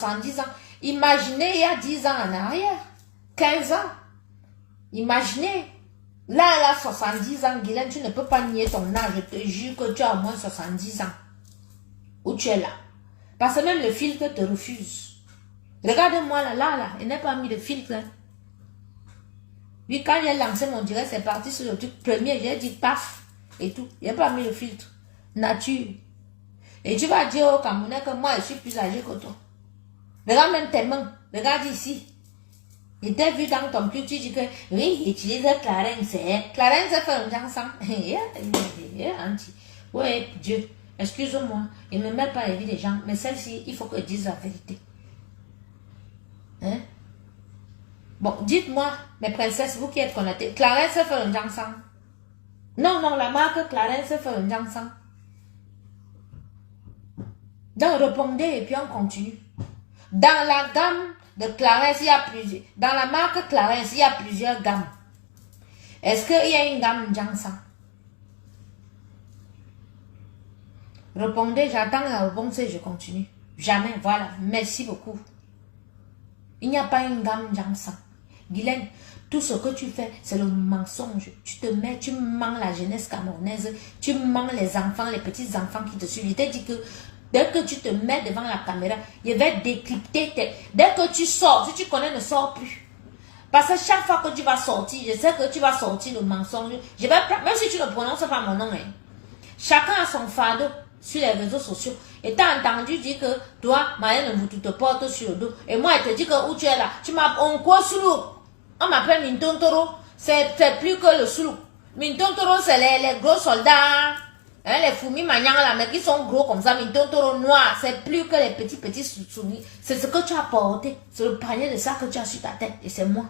70 ans. Imaginez il y a 10 ans en arrière, 15 ans. Imaginez. Là, elle a 70 ans, Guylaine, tu ne peux pas nier ton âge. Je te jure que tu as au moins 70 ans. Où tu es là. Parce que même le filtre te refuse. Regarde-moi là, il n'a pas mis de filtre. Hein. Puis quand j'ai lancé mon direct, c'est parti sur le truc premier, j'ai dit paf, et tout. Il n'a pas mis le filtre. Nature. Et tu vas dire au Camerounais que moi, je suis plus âgé que toi. Regarde même tes mains. Regarde ici. Il t'a vu dans ton truc, tu dis que oui, utilise Clarence. Clarence fait un sang. Oui, Dieu, excuse-moi, il ne me met pas la vie des gens, mais celle-ci, il faut que je dise la vérité. Hein? Bon, dites-moi, mes princesses, vous qui êtes connectées, Clarence fait un sang. Non, non, la marque Clarence fait un sang. Donc, répondez et puis on continue. Dans la gamme de Clarence, il y a plusieurs. Dans la marque Clarence, il y a plusieurs gammes. Est-ce qu'il y a une gamme Jansan? Répondez, j'attends la réponse et je continue. Jamais, voilà. Merci beaucoup. Il n'y a pas une gamme Jansan. Guylaine, tout ce que tu fais, c'est le mensonge. Tu te mets, tu mens la jeunesse camerounaise, tu mens les enfants, les petits-enfants qui te suivent. Il t'a dit que dès que tu te mets devant la caméra, il va décrypter tes... Dès que tu sors, si tu connais, ne sors plus. Parce que chaque fois que tu vas sortir, je sais que tu vas sortir le mensonge. Je vais, même si tu ne prononces pas mon nom, hein. Chacun a son fardeau sur les réseaux sociaux. Et tu as entendu dire que toi, Maëlle ne te porte sur le dos. Et moi, elle te dit que où tu es là, tu m'as... On quoi sous l'eau? On m'appelle Mintontoro. C'est plus que le sous. Mintontoro, c'est les gros soldats. Hein, les fourmis magnans là, mais qui sont gros comme ça, Mintontoro noir, c'est plus que les petits soumis. C'est ce que tu as porté. C'est le panier de ça que tu as sur ta tête. Et c'est moi.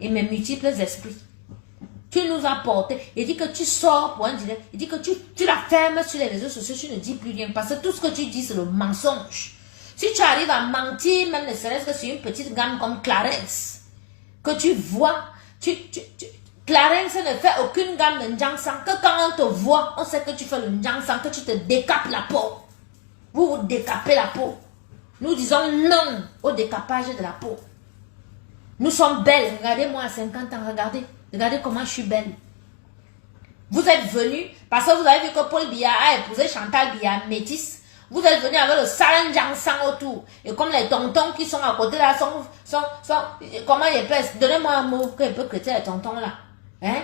Et mes multiples esprits. Tu nous as porté. Il dit que tu sors pour un direct. Il dit que tu la fermes sur les réseaux sociaux. Tu ne dis plus rien. Parce que tout ce que tu dis, c'est le mensonge. Si tu arrives à mentir, même ne serait-ce que sur une petite gamme comme Clarence, que tu vois, Clarence ne fait aucune gamme de Njangsan. Que quand on te voit, on sait que tu fais le Njangsan, que tu te décapes la peau. Vous vous décapez la peau. Nous disons non au décapage de la peau. Nous sommes belles. Regardez-moi à 50 ans, regardez. Regardez comment je suis belle. Vous êtes venus, parce que vous avez vu que Paul Biya a épousé Chantal Biya, métisse. Vous êtes venus avec le Saran Jansan autour. Et comme les tontons qui sont à côté là sont comment ils peuvent... Donnez-moi un mot que je peux crêter les tontons là. Hein?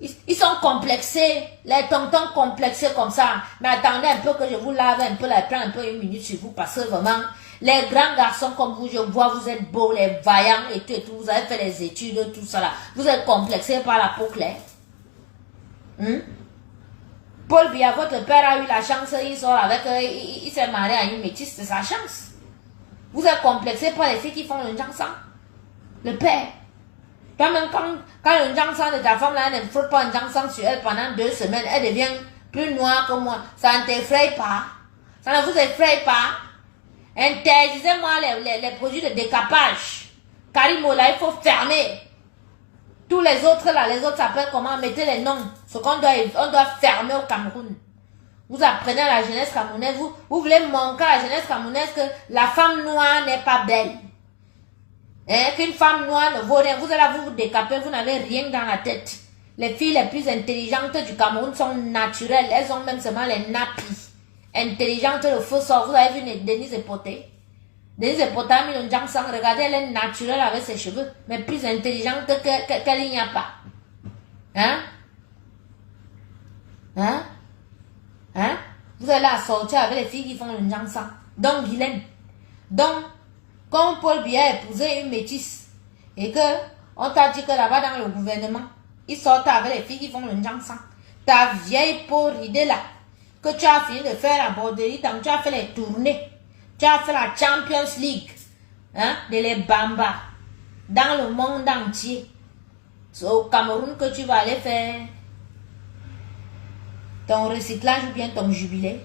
Ils sont complexés. Les tontons complexés comme ça. Mais attendez un peu que je vous lave un peu, là, prends un peu une minute sur vous, parce que vraiment, les grands garçons comme vous, je vois, vous êtes beaux, les vaillants et tout, vous avez fait les études, tout ça là. Vous êtes complexés par la peau claire. Paul Biya, votre père a eu la chance, il sort avec, il s'est marié à une métisse, c'est sa chance. Vous êtes complexés par les filles qui font le Njangsan. Le père. Toi-même, quand le Njangsan de ta femme là, elle ne frotte pas un Njangsan sur elle pendant 2 semaines, elle devient plus noire que moi. Ça ne t'effraie pas. Ça ne vous effraie pas. Interdisez-moi les produits de décapage. Karimo là, il faut fermer. Tous les autres là, les autres s'appellent comment? Mettez les noms. Ce qu'on doit, on doit fermer au Cameroun. Vous apprenez à la jeunesse camerounaise, vous voulez montrer à la jeunesse camerounaise que la femme noire n'est pas belle. Hein? Qu'une femme noire ne vaut rien. Vous allez vous décaper, vous n'avez rien dans la tête. Les filles les plus intelligentes du Cameroun sont naturelles. Elles ont même seulement les nappies. Intelligentes, le feu sort. Vous avez vu Denise Epoté? Denise Epoté a mis le Njangsan. Regardez, elle est naturelle avec ses cheveux. Mais plus intelligente qu'elle n'y a pas. Hein? Hein? Hein? Vous allez la sortir avec les filles qui font le Njangsan. Donc, Guylaine. Donc, quand Paul Biya a épousé une métisse, et que on t'a dit que là-bas dans le gouvernement, ils sortent avec les filles qui font le Njangsan. Ta vieille peau ridée là, que tu as fini de faire la borderie, donc tu as fait les tournées, tu as fait la Champions League, hein, de les Bamba, dans le monde entier. C'est au Cameroun que tu vas aller faire ton recyclage ou bien ton jubilé.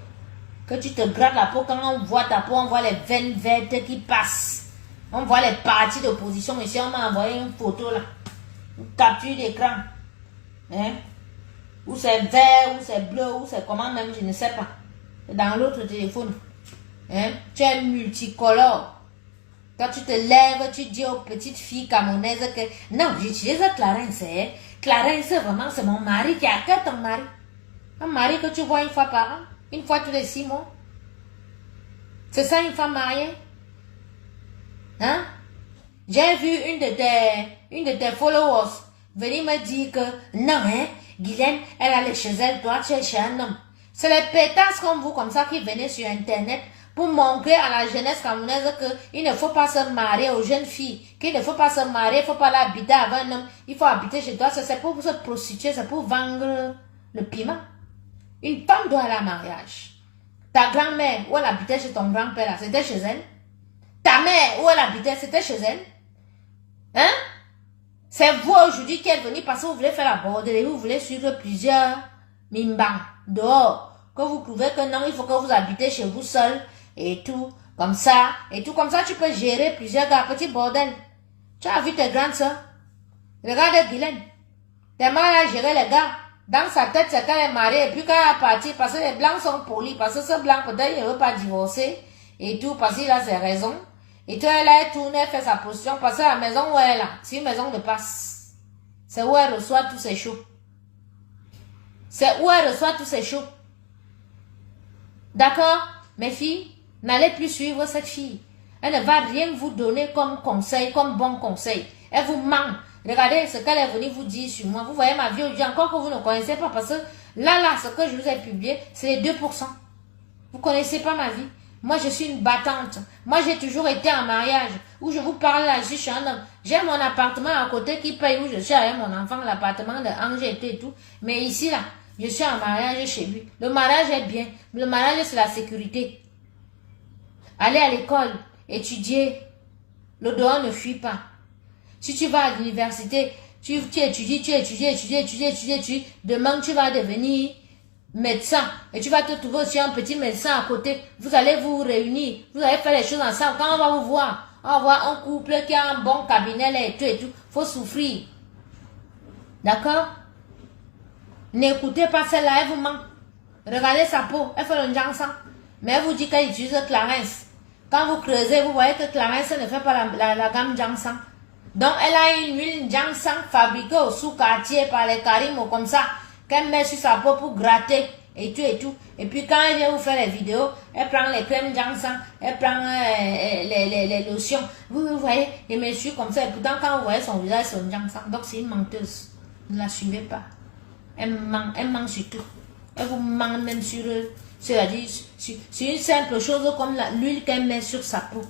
Que tu te grattes la peau, quand on voit ta peau, on voit les veines vertes qui passent. On voit les parties d'opposition. Ici, on m'a envoyé une photo là. Une capture d'écran. Hein? Ou c'est vert, ou c'est bleu, ou c'est comment même, je ne sais pas. C'est dans l'autre téléphone. Hein? Tu es multicolore. Quand tu te lèves, tu dis aux petites filles camerounaises que non, j'utilise Clarence. Hein? Clarence, vraiment, c'est mon mari qui a que ton mari. Un mari que tu vois une fois par an, une fois tous les 6 mois. C'est ça une femme mariée? Hein? J'ai vu une de tes followers venir me dire que non, hein, Guylaine, elle allait chez elle, toi, tu es chez un homme. C'est les pétasses comme vous, comme ça, qui venaient sur Internet pour montrer à la jeunesse camerounaise qu'il ne faut pas se marier aux jeunes filles, qu'il ne faut pas se marier, il ne faut pas l'habiter avec un homme, il faut habiter chez toi. C'est pour se prostituer, c'est pour vendre le piment. Une femme doit aller à mariage. Ta grand-mère, où elle habitait chez ton grand-père, c'était chez elle. Ta mère, où elle habitait, c'était chez elle. Hein? C'est vous aujourd'hui qui êtes venu parce que vous voulez faire la bordelée, vous voulez suivre plusieurs mimbang dehors. Que vous trouvez que non, il faut que vous habitez chez vous seul et tout. Comme ça, tu peux gérer plusieurs gars, petit bordel. Tu as vu tes grandes soeurs? Regarde Guylaine. T'es mal à gérer les gars. Dans sa tête, c'est qu'elle est mariée et puis quand elle est partie, parce que les blancs sont polis, parce que ce blanc, peut-être, il ne veut pas divorcer et tout, parce qu'il a ses raisons. Et toi, elle a tourné, elle fait sa position, parce que la maison où elle est là, c'est une maison de passe. C'est où elle reçoit tous ses choux. C'est où elle reçoit tous ses choux. D'accord? Mes filles, n'allez plus suivre cette fille. Elle ne va rien vous donner comme conseil, comme bon conseil. Elle vous ment. Regardez ce qu'elle est venue vous dire sur moi. Vous voyez ma vie aujourd'hui, encore que vous ne connaissez pas, parce que là, ce que je vous ai publié, c'est les 2%. Vous ne connaissez pas ma vie. Moi, je suis une battante. Moi, j'ai toujours été en mariage. Où je vous parle là, je suis un homme. J'ai mon appartement à côté qui paye où je suis avec mon enfant, l'appartement de Angers et tout. Mais ici, là, je suis en mariage chez lui. Le mariage est bien. Le mariage, c'est la sécurité. Aller à l'école, étudier. Le dehors ne fuit pas. Si tu vas à l'université, tu étudies. Demain, tu vas devenir médecin. Et tu vas te trouver aussi un petit médecin à côté. Vous allez vous réunir. Vous allez faire les choses ensemble. Quand on va vous voir, on va voir un couple qui a un bon cabinet là et tout et tout. Il faut souffrir. D'accord? N'écoutez pas celle-là, elle vous ment. Regardez sa peau, elle fait le jansan. Mais elle vous dit qu'elle utilise Clarence. Quand vous creusez, vous voyez que Clarence ne fait pas la gamme jansan. Donc, elle a une huile jansan fabriquée au sous-quartier par les Karim comme ça, qu'elle met sur sa peau pour gratter et tout et tout. Et puis, quand elle vient vous faire les vidéos, elle prend les crèmes jansan, elle prend les lotions. Vous voyez, les messieurs comme ça. Et pourtant, quand vous voyez son visage, c'est un jansan. Donc, c'est une menteuse. Ne la suivez pas. Elle ment sur tout. Elle vous ment même sur une simple chose comme l'huile qu'elle met sur sa peau.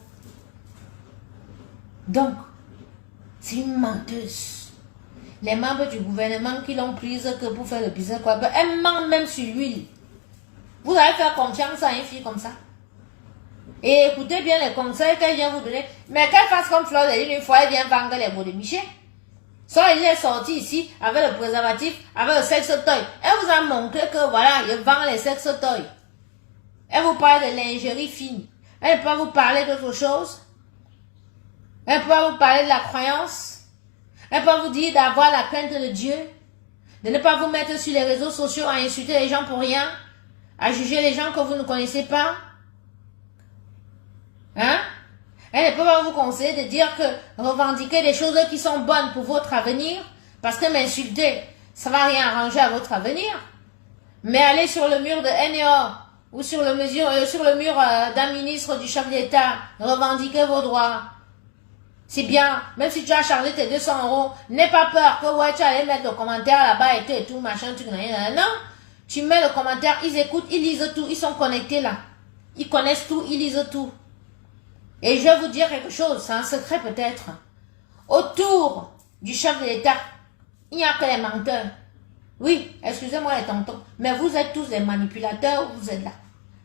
Donc, c'est une menteuse. Les membres du gouvernement qui l'ont prise que pour faire le business, quoi, elle ment même sur l'huile. Vous allez faire confiance à une fille comme ça. Et écoutez bien les conseils qu'elle vient vous donner. Mais qu'elle fasse comme Fleur de Lune, une fois elle vient vendre les mots de Michel. Soit il est sorti ici avec le préservatif, avec le sexe toy. Elle vous a montré que voilà, il vend les sex toys. Elle vous parle de lingerie fine. Elle peut vous parler d'autre chose. Elle peut vous parler de la croyance. Elle peut vous dire d'avoir la crainte de Dieu. De ne pas vous mettre sur les réseaux sociaux à insulter les gens pour rien. À juger les gens que vous ne connaissez pas. Hein? Elle ne peut pas vous conseiller de dire que revendiquer des choses qui sont bonnes pour votre avenir, parce que m'insulter, ça ne va rien arranger à votre avenir. Mais aller sur le mur de NEO ou sur le mur d'un ministre du chef d'État, revendiquer vos droits. C'est bien, même si tu as chargé tes 200 €, n'aie pas peur que ouais, tu allais mettre le commentaire là-bas et tout, machin, tout, non. Tu mets le commentaire, ils écoutent, ils lisent tout, ils sont connectés là. Ils connaissent tout, ils lisent tout. Et je vais vous dire quelque chose, c'est un secret peut-être. Autour du chef de l'État, il n'y a que les menteurs. Oui, excusez-moi les tontons, mais vous êtes tous des manipulateurs, vous êtes là.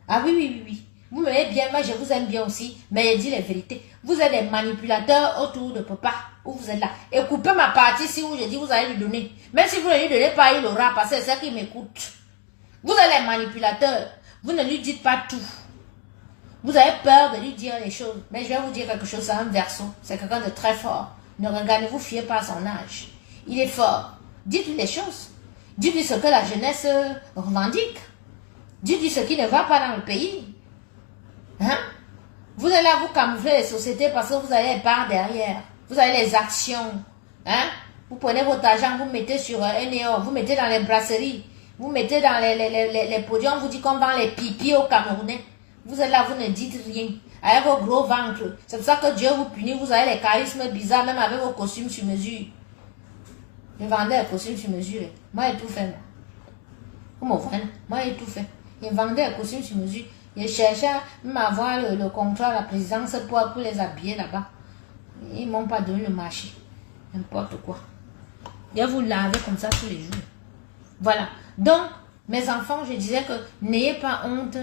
Ah oui. Vous m'aimez bien, moi je vous aime bien aussi, mais je dis les vérités. Vous êtes des manipulateurs autour de papa, où vous êtes là. Et coupez ma partie si où je dis vous allez lui donner. Même si vous ne lui donnez pas, il aura, parce que c'est ça qui m'écoute. Vous êtes les manipulateurs, vous ne lui dites pas tout. Vous avez peur de lui dire les choses. Mais je vais vous dire quelque chose, c'est un verso. C'est quelqu'un de très fort. Ne vous fiez pas à son âge. Il est fort. Dites-lui les choses. Dites-lui ce que la jeunesse revendique. Dites-lui ce qui ne va pas dans le pays. Hein? Vous allez là vous camoufler les sociétés parce que vous avez les parts derrière. Vous avez les actions. Hein? Vous prenez votre argent, vous mettez sur un NEO, vous mettez dans les brasseries, vous mettez dans les produits, on vous dit qu'on vend les pipis au Camerounais. Vous êtes là, vous ne dites rien. Avec vos gros ventres. C'est pour ça que Dieu vous punit, vous avez les charismes bizarres, même avec vos costumes sur mesure. Je vendais les costumes sur mesure. Moi, j'ai tout fait. Moi. Vous me voyez? Moi, j'ai tout fait. Je vendais les costumes sur mesure. Je cherchais à m'avoir le contrat à la présidence pour les habiller là-bas. Ils ne m'ont pas donné le marché. N'importe quoi. Je vous laver comme ça tous les jours. Voilà. Donc, mes enfants, je disais que n'ayez pas honte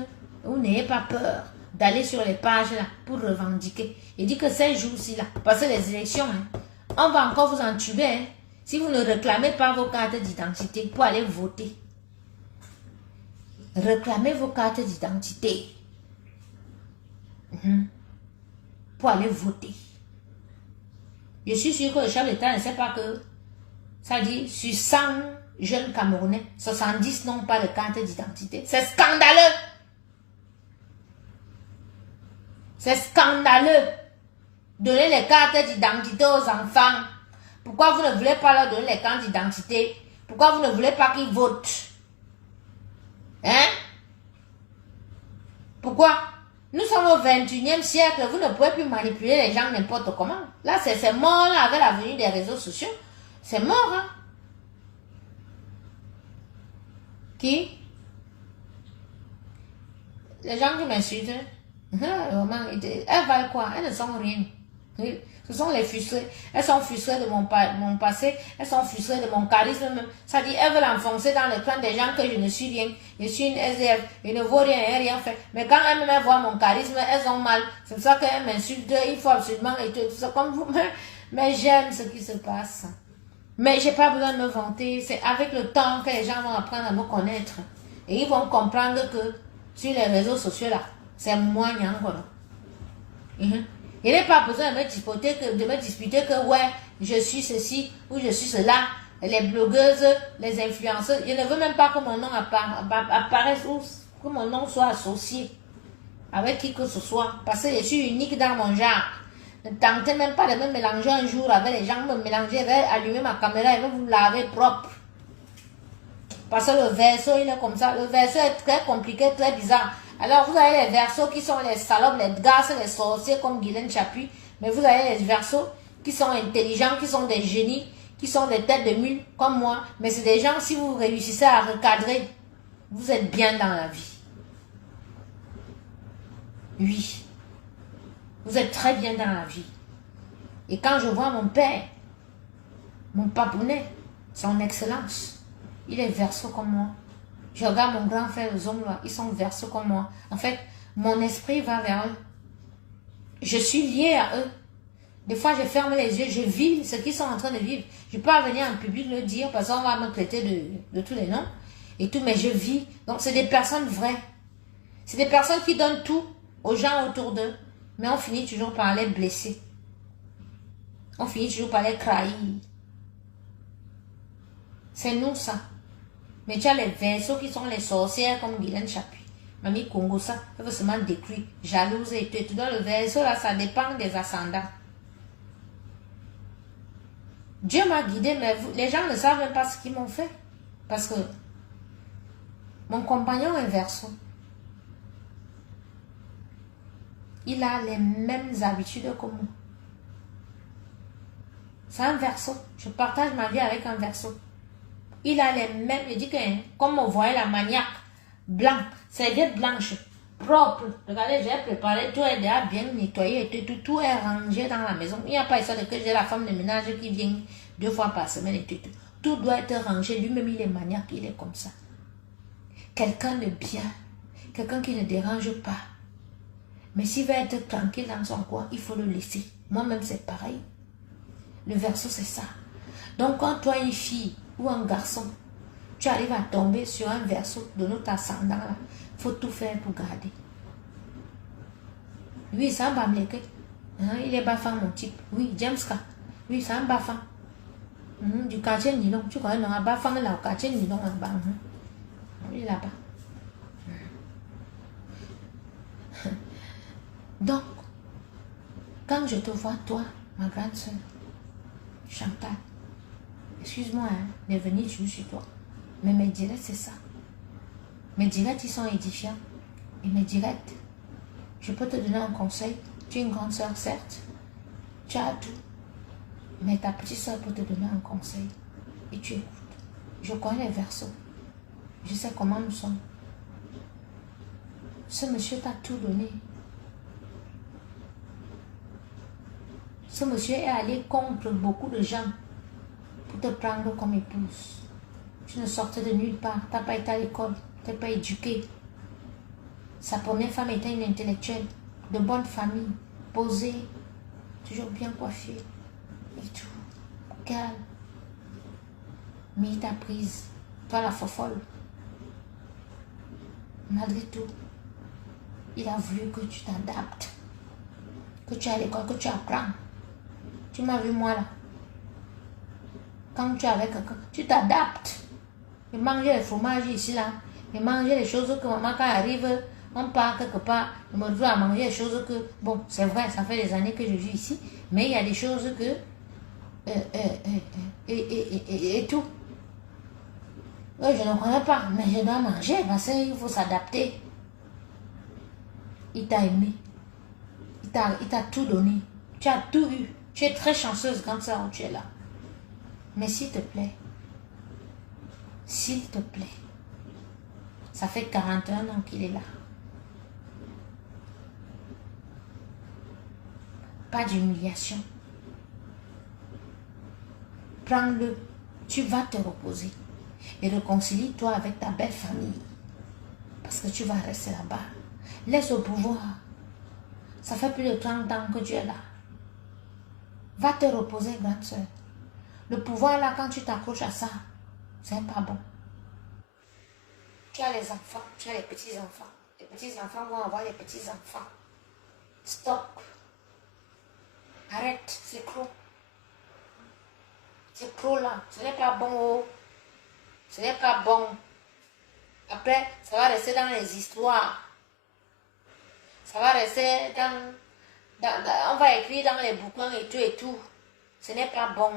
ou n'ayez pas peur d'aller sur les pages là pour revendiquer. Il dit que ces jours-ci là, parce que les élections, hein, on va encore vous entuber hein, si vous ne réclamez pas vos cartes d'identité pour aller voter. Réclamez vos cartes d'identité pour aller voter. Je suis sûr que le chef d'État ne sait pas que ça dit sur 100 jeunes Camerounais, 70 n'ont pas de carte d'identité. C'est scandaleux. C'est scandaleux. Donner les cartes d'identité aux enfants. Pourquoi vous ne voulez pas leur donner les cartes d'identité? Pourquoi vous ne voulez pas qu'ils votent? Hein? Pourquoi? Nous sommes au 21e siècle, vous ne pouvez plus manipuler les gens n'importe comment. Là, c'est mort là, avec la venue des réseaux sociaux. C'est mort, hein? Qui? Les gens qui m'insultent, elles valent quoi? Elles ne sont rien. Oui. Ce sont les frustrés. Elles sont frustrées de mon passé. Elles sont frustrées de mon charisme. Ça dit, elles veulent enfoncer dans le crâne des gens que je ne suis rien. Je suis une SDF. Je ne vaux rien, rien fait. Mais quand elles me voient mon charisme, elles ont mal. C'est pour ça qu'elles m'insultent. Il faut absolument et tout ça comme vous. Mais j'aime ce qui se passe. Mais j'ai pas besoin de me vanter. C'est avec le temps que les gens vont apprendre à me connaître. Et ils vont comprendre que sur les réseaux sociaux là, c'est moi, voilà. Il n'est pas besoin de me disputer que ouais, je suis ceci ou je suis cela. Les blogueuses, les influenceuses, je ne veux même pas que mon nom apparaisse ou que mon nom soit associé avec qui que ce soit. Parce que je suis unique dans mon genre. Ne tentez même pas de me mélanger un jour avec les gens, me mélanger, je vais allumer ma caméra et je vais vous laver propre. Parce que le verso, il est comme ça. Le verso est très compliqué, très bizarre. Alors, vous avez les versos qui sont les salopes, les garces, les sorciers comme Guylaine Chapuis. Mais vous avez les versos qui sont intelligents, qui sont des génies, qui sont des têtes de mule comme moi. Mais c'est des gens, si vous réussissez à recadrer, vous êtes bien dans la vie. Oui. Vous êtes très bien dans la vie. Et quand je vois mon père, mon papounet, son excellence, il est verso comme moi. Je regarde mon grand frère, les hommes là, ils sont verso comme moi. En fait, mon esprit va vers eux. Je suis liée à eux. Des fois, je ferme les yeux, je vis ce qu'ils sont en train de vivre. Je peux pas venir en public le dire parce qu'on va me traiter de tous les noms et tout, mais je vis. Donc, c'est des personnes vraies. C'est des personnes qui donnent tout aux gens autour d'eux, mais on finit toujours par les blesser. On finit toujours par les trahir. C'est nous, ça. Mais tu as les versos qui sont les sorcières comme Guylaine Chapuis. Mamie Congo, ça, elle veut seulement détruire, jalouse et tout. Dans le verso, là, ça dépend des ascendants. Dieu m'a guidé, mais les gens ne savent même pas ce qu'ils m'ont fait. Parce que mon compagnon est verso. Il a les mêmes habitudes que moi. C'est un verso. Je partage ma vie avec un verso. Il a les mêmes, il dit que, comme on voyait la maniaque, blanc, serviette blanche, propre. Regardez, j'ai préparé, tout est déjà bien nettoyé, tout est rangé dans la maison. Il n'y a pas ça de que j'ai la femme de ménage qui vient 2 fois par semaine et tout. Tout doit être rangé. Lui-même, il est maniaque, il est comme ça. Quelqu'un de bien, quelqu'un qui ne dérange pas. Mais s'il va être tranquille dans son coin, il faut le laisser. Moi-même, c'est pareil. Le verso, c'est ça. Donc, quand toi, une fille, ou un garçon, tu arrives à tomber sur un verso de notre ascendant, il faut tout faire pour garder. Oui, c'est un bamleke. Il est bafan, mon type. Oui, James K. Oui, c'est un bafan. Du quartier Nilon. Tu connais, non, un bafan là, au quartier Nilon, là-bas. Oui, là-bas. Donc, quand je te vois, toi, ma grande soeur, Chantal, excuse-moi de venir jouer sur toi, mais mes directs, c'est ça. Mes directs, ils sont édifiants. Et mes directs, je peux te donner un conseil. Tu es une grande soeur, certes. Tu as tout. Mais ta petite soeur peut te donner un conseil. Et tu écoutes. Je connais les versos. Je sais comment nous sommes. Ce monsieur t'a tout donné. Ce monsieur est allé contre beaucoup de gens pour te prendre comme épouse. Tu ne sortais de nulle part. Tu n'as pas été à l'école. Tu n'es pas éduqué. Sa première femme était une intellectuelle, de bonne famille, posée, toujours bien coiffée et tout. Calme. Mais il t'a prise. Toi, la fofolle. Malgré tout, il a voulu que tu t'adaptes. Que tu ailles à l'école, que tu apprends. Tu m'as vu moi là. Quand tu es avec quelqu'un, tu t'adaptes. Et manger le fromage ici là. Et manger les choses que maman quand elle arrive, on part quelque part, on me retrouve à manger les choses que, bon, c'est vrai, ça fait des années que je vis ici, mais il y a des choses que, et tout. Je ne connais pas, mais je dois manger parce qu'il faut s'adapter. Il t'a aimé. Il t'a tout donné. Tu as tout eu. Tu es très chanceuse quand ça où tu es là. Mais s'il te plaît, ça fait 41 ans qu'il est là. Pas d'humiliation. Prends-le. Tu vas te reposer. Et réconcilie-toi avec ta belle famille. Parce que tu vas rester là-bas. Laisse au pouvoir. Ça fait plus de 30 ans que tu es là. Va te reposer, grande soeur. Le pouvoir là, quand tu t'accroches à ça, c'est pas bon. Tu as les enfants, tu as les petits-enfants. Les petits-enfants vont avoir les petits-enfants. Stop. Arrête, c'est trop. C'est trop là. Ce n'est pas bon. Oh. Ce n'est pas bon. Après, ça va rester dans les histoires. Ça va rester on va écrire dans les bouquins et tout et tout. Ce n'est pas bon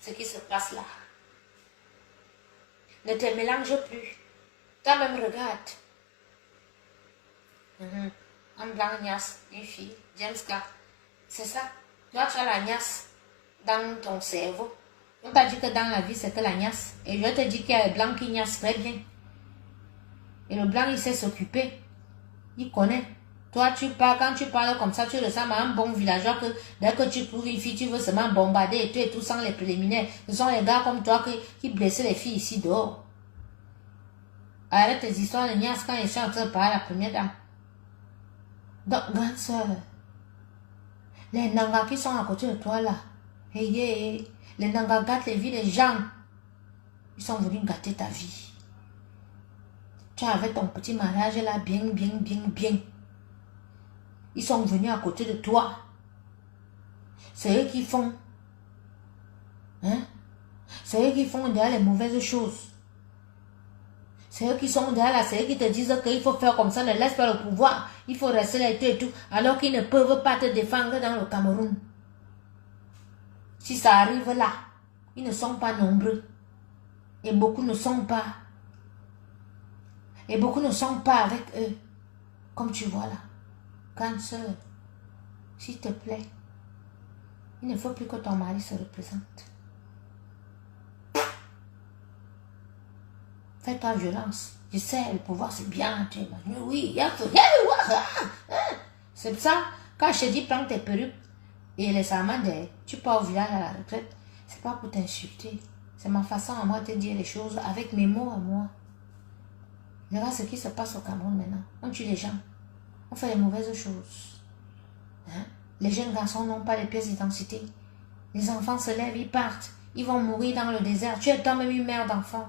ce qui se passe là. Ne te mélange plus. Toi-même regarde. Un blanc niasse, une fille, James K. C'est ça. Toi, tu as la niasse dans ton cerveau. On t'a dit que dans la vie, c'est que la niasse. Et je te dis qu'il y a le blanc qui niasse très bien. Et le blanc, il sait s'occuper. Il connaît. Toi, quand tu parles comme ça, tu ressembles à un bon villageois que dès que tu trouves une fille, tu veux seulement bombarder et tout sans les préliminaires. Ce sont les gars comme toi qui blessaient les filles ici dehors. Arrête tes histoires de niasse quand ils sont en train de parler à la première dame. Donc, grande soeur, les nangas qui sont à côté de toi là, les nangas gâtent les vies des gens. Ils sont venus gâter ta vie. Tu avais ton petit mariage là, bien. Ils sont venus à côté de toi. C'est eux qui font. Hein? C'est eux qui font derrière les mauvaises choses. C'est eux qui sont derrière là. C'est eux qui te disent qu'il faut faire comme ça. Ne laisse pas le pouvoir. Il faut rester là et tout. Alors qu'ils ne peuvent pas te défendre dans le Cameroun. Si ça arrive là, ils ne sont pas nombreux. Et beaucoup ne sont pas. Et beaucoup ne sont pas avec eux. Comme tu vois là. Grande soeur, s'il te plaît, il ne faut plus que ton mari se représente. Fais-toi violence. Je sais, le pouvoir c'est bien. Oui, c'est ça. Quand je te dis prends tes perruques et les samandes, tu pars au village à la retraite, c'est pas pour t'insulter. C'est ma façon à moi de te dire les choses avec mes mots à moi. Regarde ce qui se passe au Cameroun maintenant. On tue les gens. On fait les mauvaises choses. Hein? Les jeunes garçons n'ont pas les pièces d'identité. Les enfants se lèvent, ils partent. Ils vont mourir dans le désert. Tu es toi-même une mère d'enfant.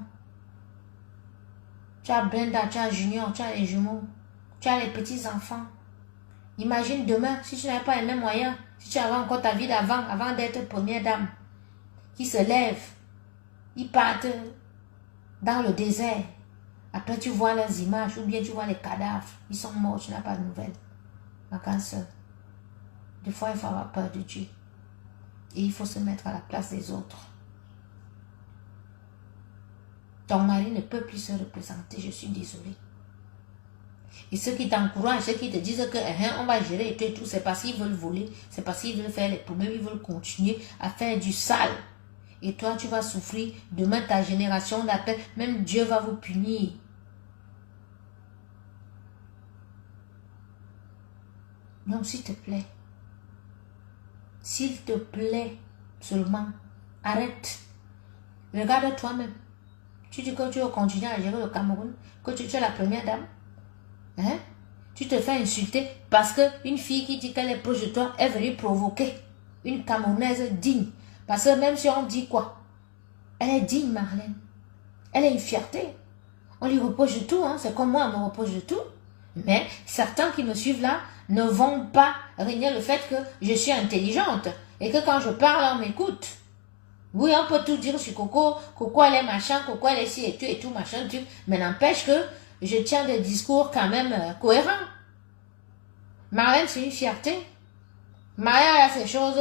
Tu as Brenda, tu as Junior, tu as les jumeaux. Tu as les petits-enfants. Imagine demain, si tu n'avais pas les mêmes moyens, si tu avais encore ta vie d'avant, avant d'être première dame, qui se lèvent, ils partent dans le désert. Après, tu vois leurs images ou bien tu vois les cadavres. Ils sont morts, tu n'as pas de nouvelles. Ma grande soeur, des fois, il faut avoir peur de Dieu. Et il faut se mettre à la place des autres. Ton mari ne peut plus se représenter, je suis désolée. Et ceux qui t'encouragent, ceux qui te disent que on va gérer et tout, c'est parce qu'ils veulent voler, c'est parce qu'ils veulent faire les problèmes, ils veulent continuer à faire du sale. Et toi, tu vas souffrir. Demain, ta génération d'appel, même Dieu va vous punir. Donc, s'il te plaît, seulement, arrête. Regarde toi-même. Tu dis que tu veux continuer à gérer le Cameroun, que tu es la première dame. Hein? Tu te fais insulter parce qu'une fille qui dit qu'elle est proche de toi est venue provoquer une Camerounaise digne. Parce que même si on dit quoi, elle est digne, Marlène. Elle a une fierté. On lui reproche de tout, hein? C'est comme moi, on me reproche de tout. Mais certains qui me suivent là ne vont pas régner le fait que je suis intelligente et que quand je parle, on m'écoute. Oui, on peut tout dire sur Coco, Coco elle est machin, Coco elle est ci et tout, machin, tout. Mais n'empêche que je tiens des discours quand même cohérents. Marlène, c'est une fierté. Maria a ses choses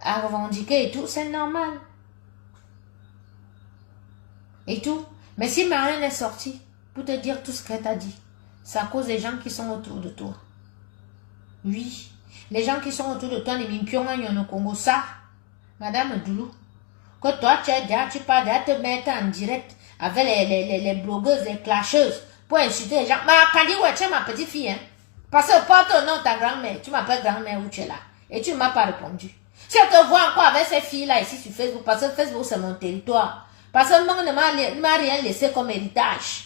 à revendiquer et tout, c'est normal. Et tout. Mais si Marlène est sortie pour te dire tout ce qu'elle t'a dit, c'est à cause des gens qui sont autour de toi. Oui. Les gens qui sont autour de toi, les Mimpions, au Congo, ça, Madame Doulou, que toi, tu parles de te mettre en direct avec les blogueuses, les clasheuses, pour insulter les gens. Mais Kandi, ouais, tu es ma petite fille, hein. Parce que porte au nom de ta grand-mère, tu m'appelles grand-mère où tu es là. Et tu ne m'as pas répondu. Si on te voit encore avec ces filles-là ici sur Facebook, parce que Facebook c'est mon territoire, parce que moi ne m'a rien laissé comme héritage.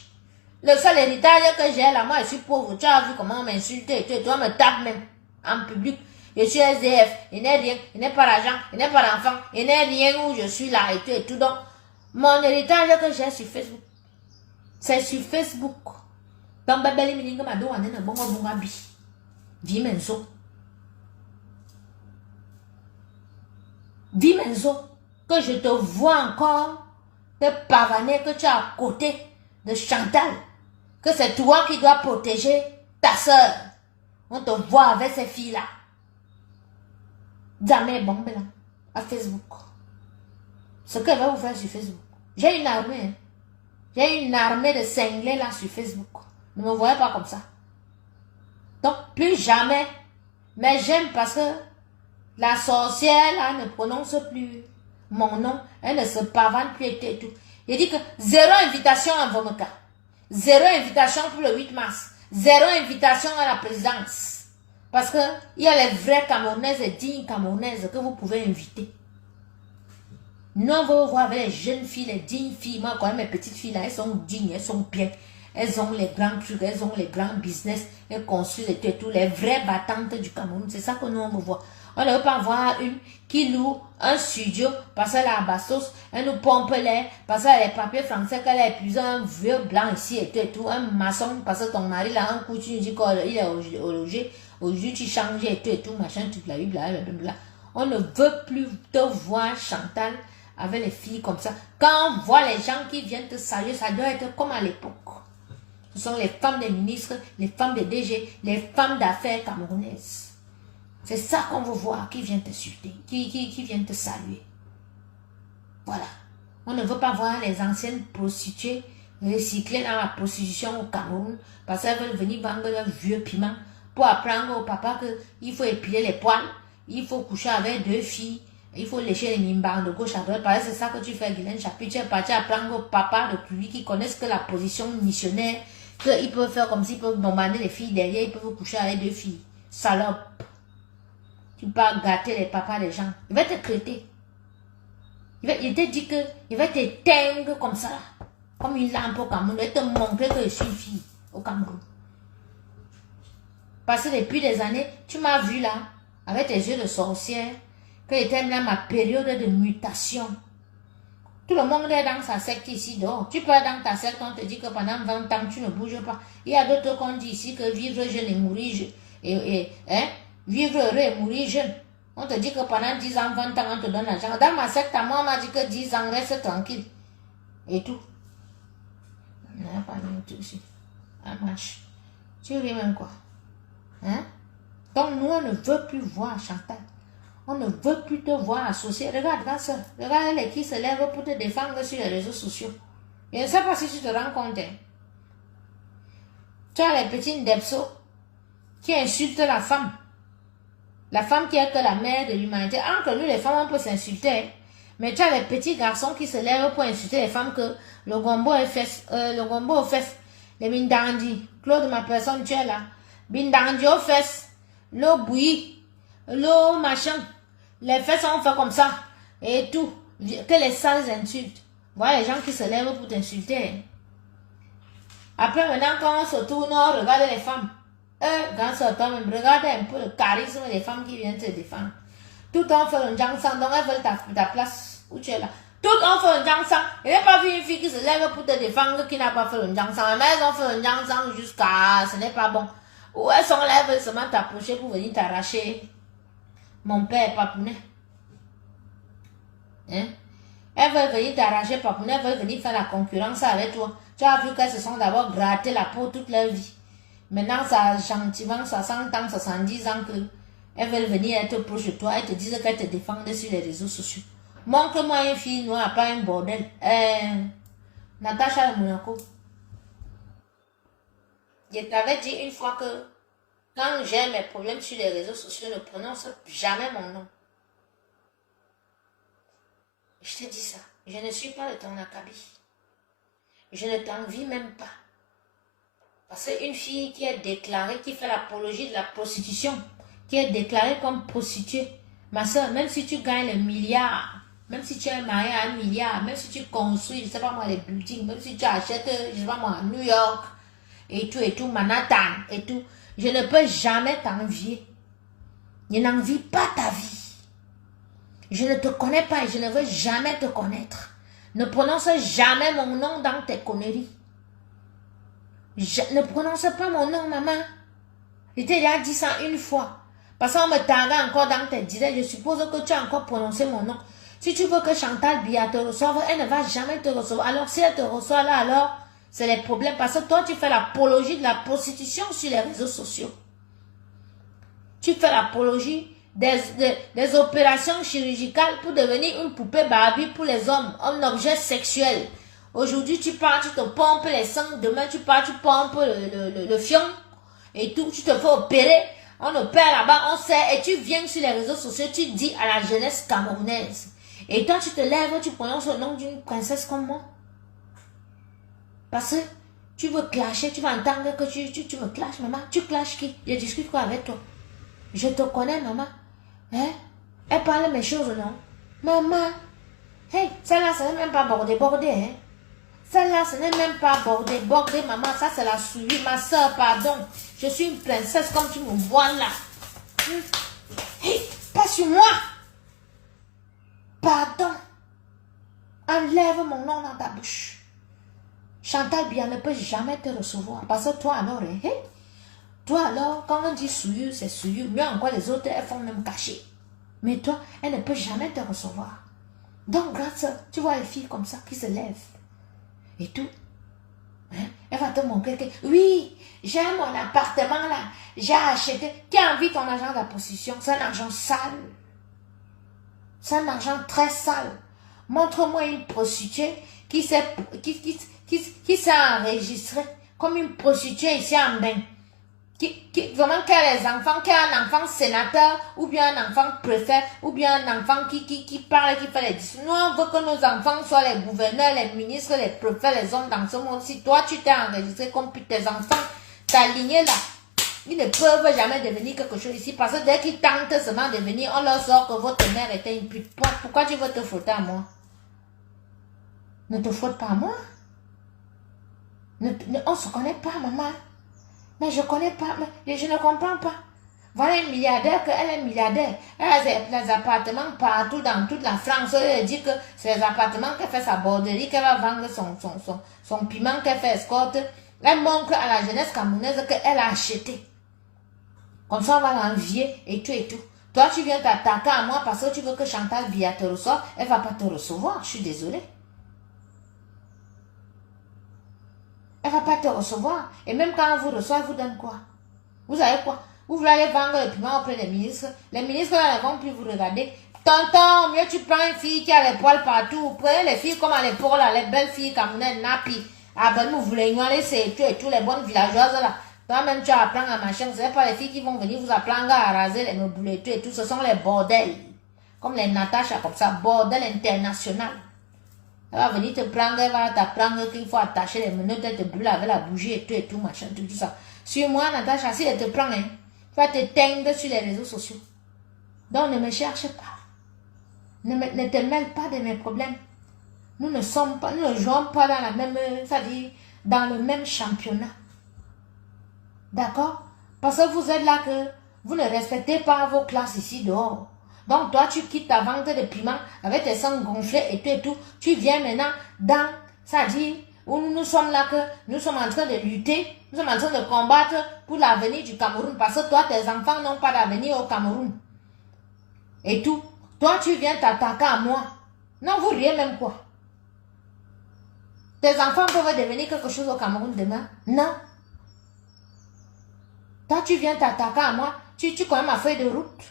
Le seul héritage que j'ai là, moi je suis pauvre, tu as vu comment on m'insulte et toi me tape même en public. Je suis SDF, il n'est rien, il n'est pas d'argent, il n'est pas d'enfant, il n'est rien où je suis là et tout. Donc, mon héritage que j'ai sur Facebook, c'est sur Facebook. Donc, bébé, il m'a dit, on est un bon abi. Vimenzo. Vimenzo. Que je te vois encore te pavaner, que tu es à côté de Chantal. Que c'est toi qui dois protéger ta soeur. On te voit avec ces filles-là. Jamais bombe là, à Facebook. Ce qu'elle va vous faire sur Facebook. J'ai une armée. Hein. J'ai une armée de cinglés là sur Facebook. Ne me voyez pas comme ça. Donc, plus jamais. Mais j'aime parce que la sorcière là ne prononce plus mon nom. Elle ne se pavane plus et tout. Il dit que zéro invitation à Vomoka. Zéro invitation pour le 8 mars. Zéro invitation à la présidence. Parce qu'il y a les vraies Camerounaises et dignes Camerounaises que vous pouvez inviter. Nous, on va voir avec les jeunes filles, les dignes filles. Moi, quand même, mes petites filles, là, elles sont dignes, elles sont bien. Elles ont les grands trucs, elles ont les grands business. Elles construisent et tout. Les vraies battantes du Cameroun. C'est ça que nous, on veut voir. On ne veut pas voir une qui loue un studio parce qu'elle a un bastos. Elle nous pompe l'air parce qu'elle a les papiers français, qu'elle a épuisé un vieux blanc ici et tout. Un maçon parce que ton mari, là, un coup, tu dis qu'il est au logis. Aujourd'hui, tu changes et tout, machin, toute la blablabla. On ne veut plus te voir, Chantal, avec les filles comme ça. Quand on voit les gens qui viennent te saluer, ça doit être comme à l'époque. Ce sont les femmes des ministres, les femmes des DG, les femmes d'affaires camerounaises. C'est ça qu'on veut voir, qui viennent te suiter, qui viennent te saluer. Voilà. On ne veut pas voir les anciennes prostituées recyclées dans la prostitution au Cameroun parce qu'elles veulent venir vendre leur vieux piment pour apprendre au papa qu'il faut épiler les poils, il faut coucher avec 2 filles, il faut lécher les nimbans de gauche à droite. Parce que c'est ça que tu fais, Guylaine Chapuis. Tu es parti apprendre au papa de lui qui connaissent que la position missionnaire, qu'ils peuvent faire comme s'ils peuvent bombarder les filles derrière, ils peuvent coucher avec 2 filles. Salope. Tu peux pas gâter les papas des gens. Il va te traiter. Il te dit que il va t'éteindre comme ça, comme une lampe au Cameroun. Il va te montrer que je suis une fille au Cameroun. Parce que depuis des années, tu m'as vu là, avec tes yeux de sorcière, que j'étais dans ma période de mutation. Tout le monde est dans sa secte ici dehors. Tu peux être dans ta secte, on te dit que pendant 20 ans, tu ne bouges pas. Il y a d'autres qu'on dit ici que vivre jeune et mourir vivre heureux et mourir jeune. On te dit que pendant 10 ans, 20 ans, on te donne l'argent. Dans ma secte, à moi, on m'a dit que 10 ans, reste tranquille. Et tout. Non, pas du tout ici. Ça marche. Tu ris même quoi? Hein? Donc, nous, on ne veut plus voir Chantal. On ne veut plus te voir associé. Regarde ça. Regarde les qui se lèvent pour te défendre sur les réseaux sociaux. Je ne sais pas si tu te rends compte. Hein. Tu as les petits Ndepso qui insultent la femme. La femme qui est que la mère de l'humanité. Entre nous, les femmes, on peut s'insulter. Hein. Mais tu as les petits garçons qui se lèvent pour insulter les femmes que le gombo est fesses. Le gombo aux fesses. Les Mindandi. Claude, ma personne, tu es là. Bindandi aux fesses. L'eau bouillie. L'eau machin. Les fesses sont faites comme ça. Et tout. Que les sales insultes. Voilà les gens qui se lèvent pour t'insulter. Hein. Après, maintenant, quand on se tourne, on regarde les femmes. Quand ça tombe, regarde un peu le charisme des femmes qui viennent te défendre. Tout en fait un jangsang, donc elles veulent ta place où tu es là. Tout en fait un jangsang. Il n'y a pas vu une fille qui se lève pour te défendre qui n'a pas fait un jangsang. Mais elles ont fait un jangsang jusqu'à... Ce n'est pas bon. Ou elles sont là, elles veulent seulement t'approcher pour venir t'arracher. Mon père, papounet. Hein? Elles veulent venir t'arracher, papounet. Elles veulent venir faire la concurrence avec toi. Tu as vu qu'elles se sont d'abord gratté la peau toute leur vie. Maintenant, ça a gentiment 60 ans, 70 ans que elles veulent venir être proches de toi et te disent qu'elles te défendent sur les réseaux sociaux. Montre-moi une fille noire, pas un bordel. Natacha de Monaco. Je t'avais dit une fois que quand j'ai mes problèmes sur les réseaux sociaux, ne prononce jamais mon nom. Je te dis ça. Je ne suis pas de ton acabit. Je ne t'envie même pas. Parce qu'une fille qui est déclarée, qui fait l'apologie de la prostitution, qui est déclarée comme prostituée, ma soeur, même si tu gagnes les milliards, même si tu es marié à 1 milliard, même si tu construis, je ne sais pas moi, les buildings, même si tu achètes, je ne sais pas moi, New York, et tout, Manhattan, et tout, je ne peux jamais t'envier. Je n'envie pas ta vie. Je ne te connais pas et je ne veux jamais te connaître. Ne prononce jamais mon nom dans tes conneries. Ne prononce pas mon nom, maman. Je t'ai déjà dit ça une fois. Parce qu'on me targue encore dans tes disais. Je suppose que tu as encore prononcé mon nom. Si tu veux que Chantal Biya te reçoive, elle ne va jamais te recevoir. Alors si elle te reçoit là, alors c'est les problèmes. Parce que toi, tu fais l'apologie de la prostitution sur les réseaux sociaux. Tu fais l'apologie des opérations chirurgicales pour devenir une poupée Barbie pour les hommes, un objet sexuel. Aujourd'hui, tu pars, tu te pompes les seins. Demain, tu pars, tu pompes le fion. Et tout, tu te fais opérer. On opère là-bas, on sait. Et tu viens sur les réseaux sociaux, tu dis à la jeunesse camerounaise. Et toi, tu te lèves, tu prononces le nom d'une princesse comme moi. Parce que tu veux clasher, tu vas entendre que tu me clashes, maman. Tu clashes qui? Je discute quoi avec toi? Je te connais, maman. Hein? Elle parle mes choses, non? Maman. Hey, celle-là, ce n'est même pas bordé, hein? Celle-là, ce n'est même pas bordé, maman. Ça, c'est la souris, ma soeur, pardon. Je suis une princesse comme tu me vois là. Hey, pas sur moi. Pardon. Enlève mon nom dans ta bouche. Chantal Biya ne peut jamais te recevoir. Parce que toi, alors, hey, toi, alors, quand on dit souillure, c'est souillure. Mieux encore, les autres, elles font même cacher. Mais toi, elle ne peut jamais te recevoir. Donc, grâce, tu vois les filles comme ça qui se lèvent. Et tout. Hein? Elle va te montrer que, oui, j'ai mon appartement là, j'ai acheté. Qui a envie ton argent de la possession? C'est un argent sale. C'est un argent très sale. Montre-moi une prostituée qui s'est enregistrée comme une prostituée ici en Bain. Vraiment qui a les enfants, qui a un enfant sénateur, ou bien un enfant préfet, ou bien un enfant qui parle, qui fait les discours. Nous, on veut que nos enfants soient les gouverneurs, les ministres, les préfets, les hommes dans ce monde. Si toi, tu t'es enregistré comme tes enfants, ta lignée là, ils ne peuvent jamais devenir quelque chose ici, parce que dès qu'ils tentent seulement de venir, on leur sort que votre mère était une pute. Pourquoi tu veux te frotter à moi? Ne te frotte pas à moi. On ne se connaît pas, maman. Mais je ne connais pas, mais je ne comprends pas. Voilà une milliardaire, qu'elle est milliardaire. Elle a des appartements partout dans toute la France. Elle dit que c'est les appartements qu'elle fait sa borderie, qu'elle va vendre son piment, qu'elle fait escorte. Elle montre à la jeunesse camerounaise qu'elle a acheté. Comme ça, on va l'envier et tout et tout. Toi, tu viens t'attaquer à moi parce que tu veux que Chantal Biya te reçoive. Elle ne va pas te recevoir, je suis désolée. Elle ne va pas te recevoir. Et même quand elle vous reçoit, elle vous donne quoi? Vous avez quoi? Vous voulez aller vendre le piment auprès des ministres. Les ministres là, ne vont plus vous regarder. Tonton, mieux tu prends une fille qui a les poils partout. Prenez les filles comme à l'époque là, les belles filles comme Napi. Ah ben, vous voulez ignorer tous les bonnes villageoises là. Toi-même, tu apprends à machin. Ce n'est pas les filles qui vont venir vous apprendre à raser les meubles et tout. Ce sont les bordels. Comme les Natacha, comme ça. Bordel international. Elle va venir te prendre, elle va t'apprendre qu'il faut attacher les menottes, elle te brûle avec la bougie et tout, machin, tout ça. Sur moi, Natacha, si elle te prend, hein, tu vas te teindre sur les réseaux sociaux. Donc, ne me cherche pas. Ne te mêle pas de mes problèmes. Nous ne jouons pas dans la même, c'est-à-dire, dans le même championnat. D'accord? Parce que vous êtes là que vous ne respectez pas vos classes ici dehors. Donc, toi, tu quittes ta vente de piment avec tes sangs gonflés et tout. Tu viens maintenant dans, c'est-à-dire, où nous sommes là que nous sommes en train de lutter, nous sommes en train de combattre pour l'avenir du Cameroun. Parce que toi, tes enfants n'ont pas d'avenir au Cameroun. Et tout. Toi, tu viens t'attaquer à moi. Non, vous riez même quoi? Tes enfants peuvent devenir quelque chose au Cameroun demain? Non. Toi, tu viens t'attaquer à moi. Tu connais ma feuille de route.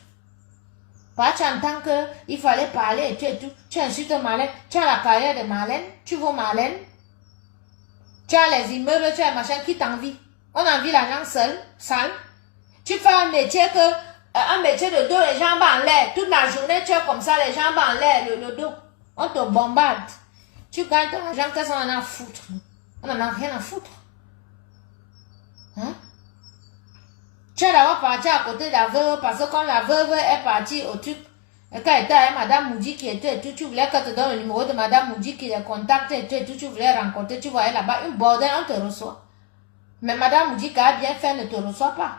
Pas tu entends qu'il fallait parler et tout. Tu insultes Marlène. Tu as la carrière de Marlène. Tu vaux Marlène. Tu as les immeubles, tu as les machins qui t'envient. On envie l'argent seul, sale. Tu fais un métier de dos, les jambes en l'air. Toute la journée, tu es comme ça, les jambes en l'air, le dos. On te bombarde. Tu gagnes ton argent, qu'est-ce qu'on en a à foutre? On n'en a rien à foutre. Hein? Tu es d'abord parti à côté de la veuve, parce que quand la veuve est partie au truc, et quand elle était avec Madame Moudi qui était et tout, tu voulais qu'elle te donne le numéro de Madame Moudi qui les contacte et tout, tu voulais rencontrer, tu voyais là-bas, une bordel, on te reçoit. Mais Madame Moudi qui a bien fait ne te reçoit pas.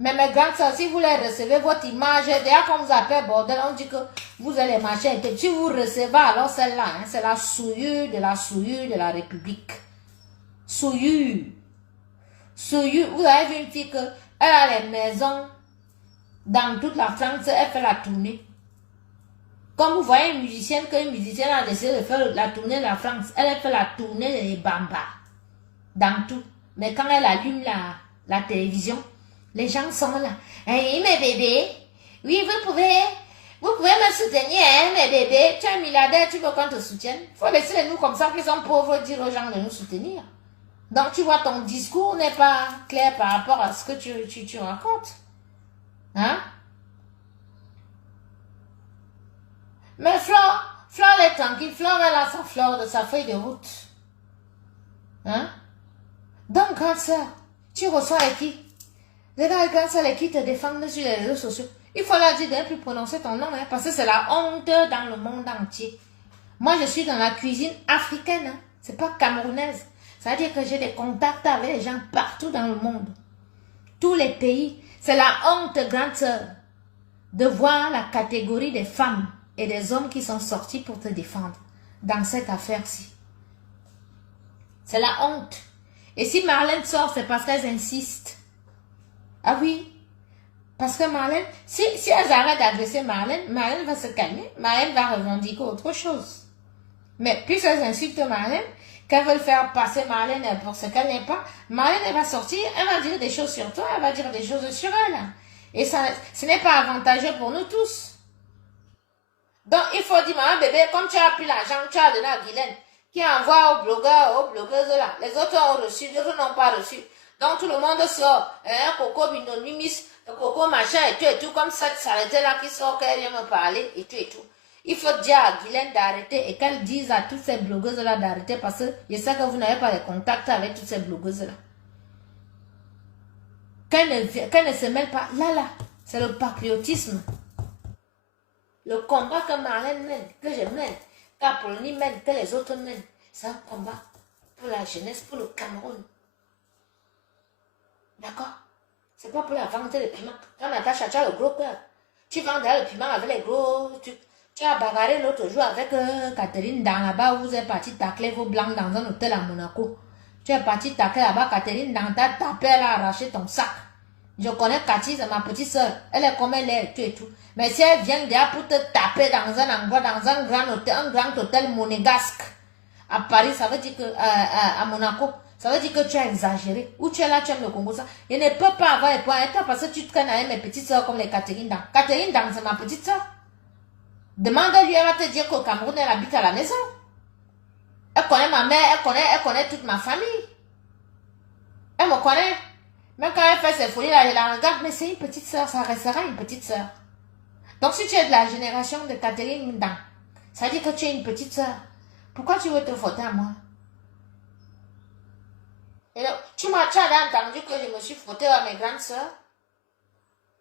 Mais mes grandes soeurs, si vous les recevez, votre image, déjà quand vous appelez bordel, on dit que vous allez marcher et tout. Si vous recevez, alors celle-là, hein, c'est la souillure de la République. Souillure. Souillure. Vous avez vu une fille que elle a les maisons dans toute la France, elle fait la tournée. Comme vous voyez une musicienne a décidé de faire la tournée de la France, elle fait la tournée des bambas. Dans tout. Mais quand elle allume la télévision, les gens sont là. Hey, mes bébés, oui, vous pouvez me soutenir, hein, mes bébés. Tu es un milliardaire, tu veux qu'on te soutienne. Il faut laisser nous comme ça qui sont pauvres dire aux gens de nous soutenir. Donc, tu vois, ton discours n'est pas clair par rapport à ce que tu racontes. Hein? Mais Flore est tranquille. Flore, elle a sa fleur de sa feuille de route. Hein? Donc, grande soeur, tu reçois avec qui? Les gars, grande soeur, les qui te défendent sur les réseaux sociaux. Il faut leur dire de ne plus prononcer ton nom, hein, parce que c'est la honte dans le monde entier. Moi, je suis dans la cuisine africaine. Hein. C'est pas camerounaise. Ça veut dire que j'ai des contacts avec les gens partout dans le monde. Tous les pays. C'est la honte, grande sœur, de voir la catégorie des femmes et des hommes qui sont sortis pour te défendre dans cette affaire-ci. C'est la honte. Et si Marlène sort, c'est parce qu'elles insistent. Ah oui. Parce que Marlène, si elles arrêtent d'agresser Marlène va se calmer. Marlène va revendiquer autre chose. Mais puisqu'elles insultent Marlène, qu'elles veulent faire passer Marlène pour ce qu'elle n'est pas, Marlène, elle va sortir, elle va dire des choses sur toi, elle va dire des choses sur elle. Et ça, ce n'est pas avantageux pour nous tous. Donc, il faut dire, maman, bébé, comme tu as pris l'argent, tu as donné à Guylaine, qui envoie aux blogueurs, aux blogueuses là. Les autres ont reçu, les autres n'ont pas reçu. Donc, tout le monde sort, un coco binonimis, un coco machin et tout, comme ça, s'arrêter là, qui sort, qu'elle vient me parler, et tout. Il faut dire à Guylaine d'arrêter et qu'elle dise à toutes ces blogueuses-là d'arrêter parce que je sais que vous n'avez pas de contact avec toutes ces blogueuses-là. Qu'elle ne se mêle pas. Là, c'est le patriotisme. Le combat que Marlène mène, que je mène, qu'Apollonie mène, que les autres mènent, c'est un combat pour la jeunesse, pour le Cameroun. D'accord? C'est pas pour la vente de piment. Quand Natacha, tu as le gros cœur. Tu vends le piment avec les gros... Tu as bagarré l'autre jour avec Catherine dans là-bas où vous êtes parti tacler vos blancs dans un hôtel à Monaco. Tu es parti tacler là-bas, Catherine, dans ta tapé, elle a arraché ton sac. Je connais Cathy, c'est ma petite soeur. Elle est comme elle est, et tout. Mais si elle vient déjà pour te taper dans un endroit, dans un grand hôtel monégasque, à Paris, ça veut dire que à Monaco, Ça veut dire que tu as exagéré. Ou tu es là, tu aimes le Congo, ça. Je ne peux pas avoir les points avec toi parce que tu traînes avec mes petites soeurs comme les Catherine Dang. Catherine Dang, c'est ma petite soeur. Demande-lui, elle va te dire qu'au Cameroun, elle habite à la maison. Elle connaît ma mère, elle connaît toute ma famille. Elle me connaît. Même quand elle fait ses folies, là, je la regarde, mais c'est une petite soeur, ça restera une petite soeur. Donc si tu es de la génération de Catherine Dang, ça veut dire que tu es une petite soeur. Pourquoi tu veux te frotter à moi? Et donc, tu as entendu que je me suis frottée à mes grandes soeurs?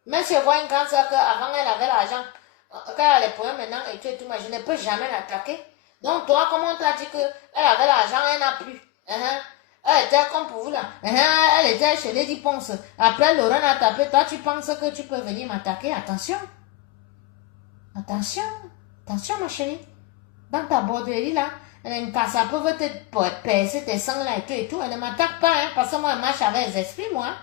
Même si je vois une grande soeur qu'avant elle avait l'argent, quand elle a les problèmes maintenant et tout, mais je ne peux jamais l'attaquer. Donc toi, comment on t'a dit qu'elle avait l'argent, elle n'a plus? Elle était comme pour vous là. Elle était chez Lady Ponce. Après, Laurent a tapé. Toi, tu penses que tu peux venir m'attaquer? Attention. Attention. Attention, ma chérie. Dans ta borderie là, ça peut te percer tes sangs là et tout. Elle ne m'attaque pas, hein, parce que moi, je marche avec les esprits, moi.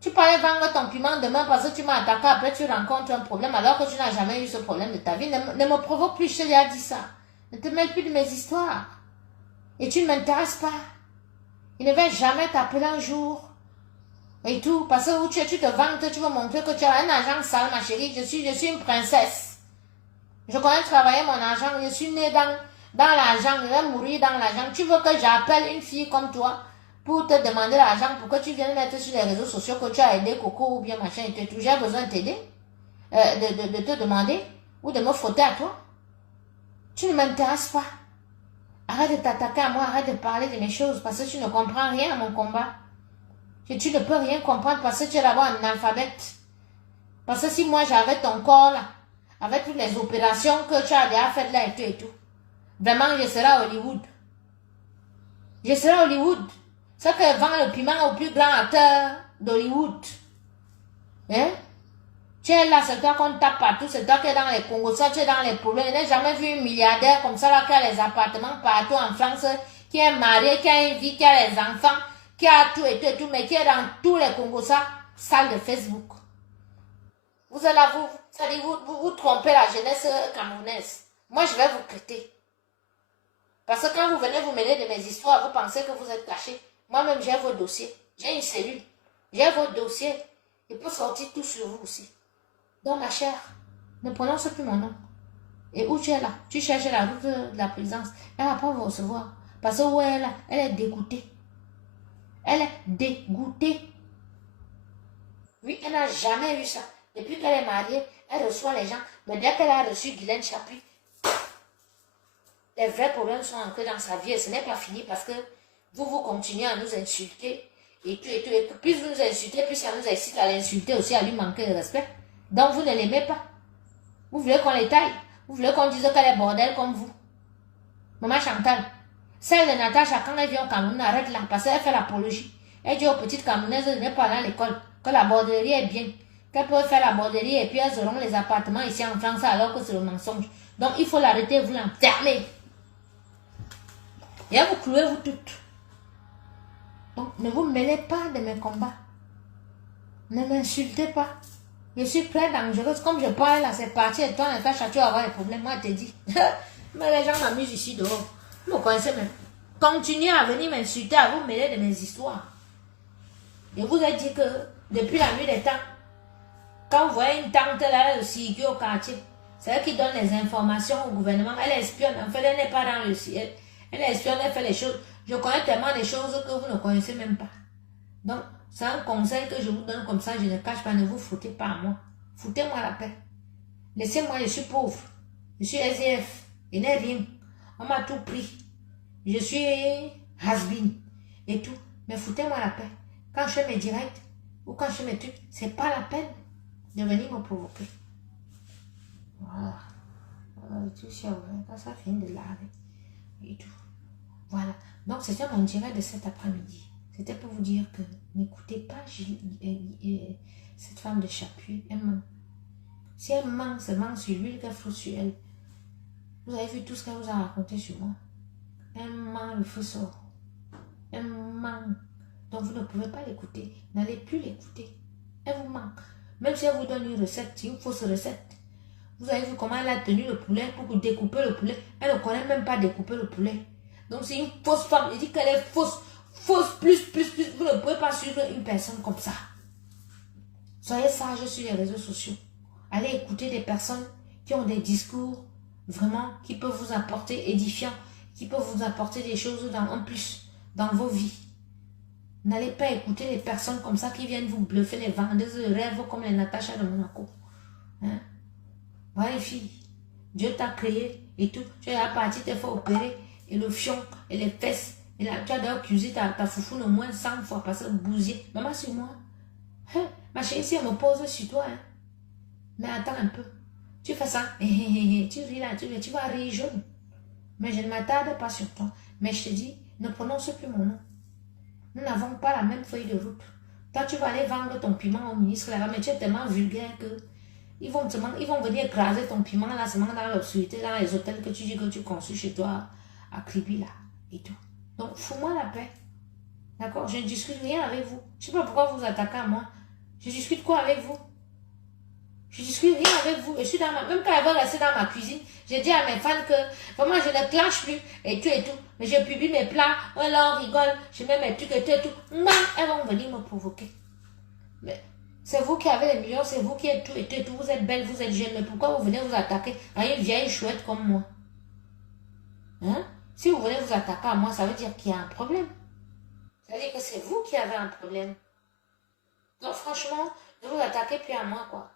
Tu parlais vendre ton piment demain parce que tu m'as attaqué, après tu rencontres un problème alors que tu n'as jamais eu ce problème de ta vie. Ne me provoque plus, je t'ai déjà dit ça. Ne te mêle plus de mes histoires. Et tu ne m'intéresses pas. Il ne va jamais t'appeler un jour. Et tout. Parce que où tu te vantes, tu veux montrer que tu as un argent sale, ma chérie. Je suis une princesse. Je connais travailler mon argent. Je suis née dans l'argent. Je vais mourir dans l'argent. Tu veux que j'appelle une fille comme toi pour te demander l'argent, pour que tu viennes mettre sur les réseaux sociaux que tu as aidé Coco ou bien machin et tout. J'ai besoin de t'aider, de te demander ou de me frotter à toi. Tu ne m'intéresses pas. Arrête de t'attaquer à moi, arrête de parler de mes choses parce que tu ne comprends rien à mon combat. Et tu ne peux rien comprendre parce que tu es d'abord un analphabète. Parce que si moi j'avais ton corps là, avec toutes les opérations que tu as déjà faites là et tout, vraiment je serais à Hollywood. Je serais à Hollywood. C'est que vend le piment au plus grand acteur d'Hollywood. Hein? Tu es là, c'est toi qu'on tape partout, c'est toi qui es dans les Congos, tu es dans les problèmes. Je n'ai jamais vu un milliardaire comme ça là, qui a les appartements partout en France, qui est marié, qui a une vie, qui a les enfants, qui a tout et tout, mais qui est dans tous les Congos, ça, salle de Facebook. Vous êtes là, vous trompez la jeunesse camerounaise. Moi, je vais vous quitter. Parce que quand vous venez vous mêler de mes histoires, vous pensez que vous êtes caché. Moi-même, j'ai vos dossiers. J'ai une cellule. J'ai vos dossiers. Il peut sortir tout sur vous aussi. Donc, ma chère, ne prononce plus mon nom. Et où tu es là? Tu cherches la route de la présence. Elle ne va pas vous recevoir. Parce que où elle est là? Elle est dégoûtée. Elle est dégoûtée. Oui, elle n'a jamais eu ça. Depuis qu'elle est mariée, elle reçoit les gens. Mais dès qu'elle a reçu Guylaine Chapuis, les vrais problèmes sont entrés dans sa vie. Et ce n'est pas fini parce que vous continuez à nous insulter. Et plus vous nous insultez, plus ça nous incite à l'insulter aussi, à lui manquer de respect. Donc vous ne l'aimez pas. Vous voulez qu'on les taille. Vous voulez qu'on dise qu'elle est bordel comme vous. Maman Chantal, celle de Natacha, quand elle vient au Cameroun, arrête là, parce qu'elle fait l'apologie. Elle dit aux petites Camerounaises de ne pas aller à l'école, que la borderie est bien, qu'elle peut faire la borderie et puis elles auront les appartements ici en France alors que c'est le mensonge. Donc il faut l'arrêter, vous l'enfermer. Et vous clouez vous toutes. Donc ne vous mêlez pas de mes combats. Ne m'insultez pas. Je suis très dangereuse. Comme je parle là, c'est parti. Et toi, Natacha, tu vas avoir des problèmes. Moi, je te dis. Mais les gens m'amusent ici dehors. Vous me connaissez même. Continuez à venir m'insulter, à vous mêler de mes histoires. Je vous ai dit que depuis la nuit des temps, quand vous voyez une tante là, elle circule au quartier, c'est elle qui donne les informations au gouvernement. Elle espionne. En fait, elle n'est pas dans le ciel. Elle espionne, elle fait les choses. Je connais tellement des choses que vous ne connaissez même pas. Donc, c'est un conseil que je vous donne comme ça, je ne cache pas, ne vous foutez pas à moi. Foutez-moi la paix. Laissez-moi, je suis pauvre. Je suis SDF. Je n'ai rien. On m'a tout pris. Je suis has-been et tout. Mais foutez-moi la paix. Quand je fais mes directs ou quand je fais mes trucs, c'est pas la peine de venir me provoquer. Voilà. Tout ça, quand ça finit de laver et tout. Voilà. Donc, c'était mon direct de cet après-midi. C'était pour vous dire que n'écoutez pas cette femme de Chapuis. Elle ment. Si elle ment, c'est ment sur l'huile qu'elle flotte sur elle. Vous avez vu tout ce qu'elle vous a raconté sur moi. Elle ment, le feu sort. Elle ment. Donc, vous ne pouvez pas l'écouter. N'allez plus l'écouter. Elle vous ment. Même si elle vous donne une recette, une fausse recette. Vous avez vu comment elle a tenu le poulet pour découper le poulet. Elle ne connaît même pas découper le poulet. Donc, c'est une fausse femme. Elle dit qu'elle est fausse. fausse, plus. Vous ne pouvez pas suivre une personne comme ça. Soyez sages sur les réseaux sociaux. Allez écouter des personnes qui ont des discours vraiment qui peuvent vous apporter édifiants, qui peuvent vous apporter des choses en plus dans vos vies. N'allez pas écouter les personnes comme ça qui viennent vous bluffer, les vendeuses de rêves comme les Natacha de Monaco. Hein? Voilà les filles, Dieu t'a créé et tout. Tu es parti te faire opérer et le fion et les fesses. Et là, tu as d'ailleurs cuisé ta foufoune au moins 100 fois parce que bousier. Maman sur moi. Hein? Ma chérie, si elle me pose sur toi, hein? Mais attends un peu. Tu fais ça, tu ris là, tu vas rire jaune. Mais je ne m'attarde pas sur toi. Mais je te dis, ne prononce plus mon nom. Nous n'avons pas la même feuille de route. Toi, tu vas aller vendre ton piment au ministre là-bas, mais tu es tellement vulgaire que ils vont venir écraser ton piment là, seulement dans l'obscurité, dans les hôtels que tu dis que tu construis chez toi à Kribi là et tout. Donc, fous-moi la paix. D'accord? Je ne discute rien avec vous. Je ne sais pas pourquoi vous attaquez à moi. Je discute quoi avec vous? Je discute rien avec vous. Je suis dans même quand elle va rester dans ma cuisine, j'ai dit à mes fans que vraiment je ne clenche plus et tout. Mais je publie mes plats, on leur rigole, je mets mes trucs et tout. Non, elles vont venir me provoquer. Mais c'est vous qui avez les millions, c'est vous qui êtes tout et tout. Vous êtes belle, vous êtes jeune. Mais pourquoi vous venez vous attaquer à une vieille chouette comme moi? Hein? Si vous venez vous attaquer à moi, ça veut dire qu'il y a un problème. Ça veut dire que c'est vous qui avez un problème. Donc franchement, ne vous attaquez plus à moi, quoi.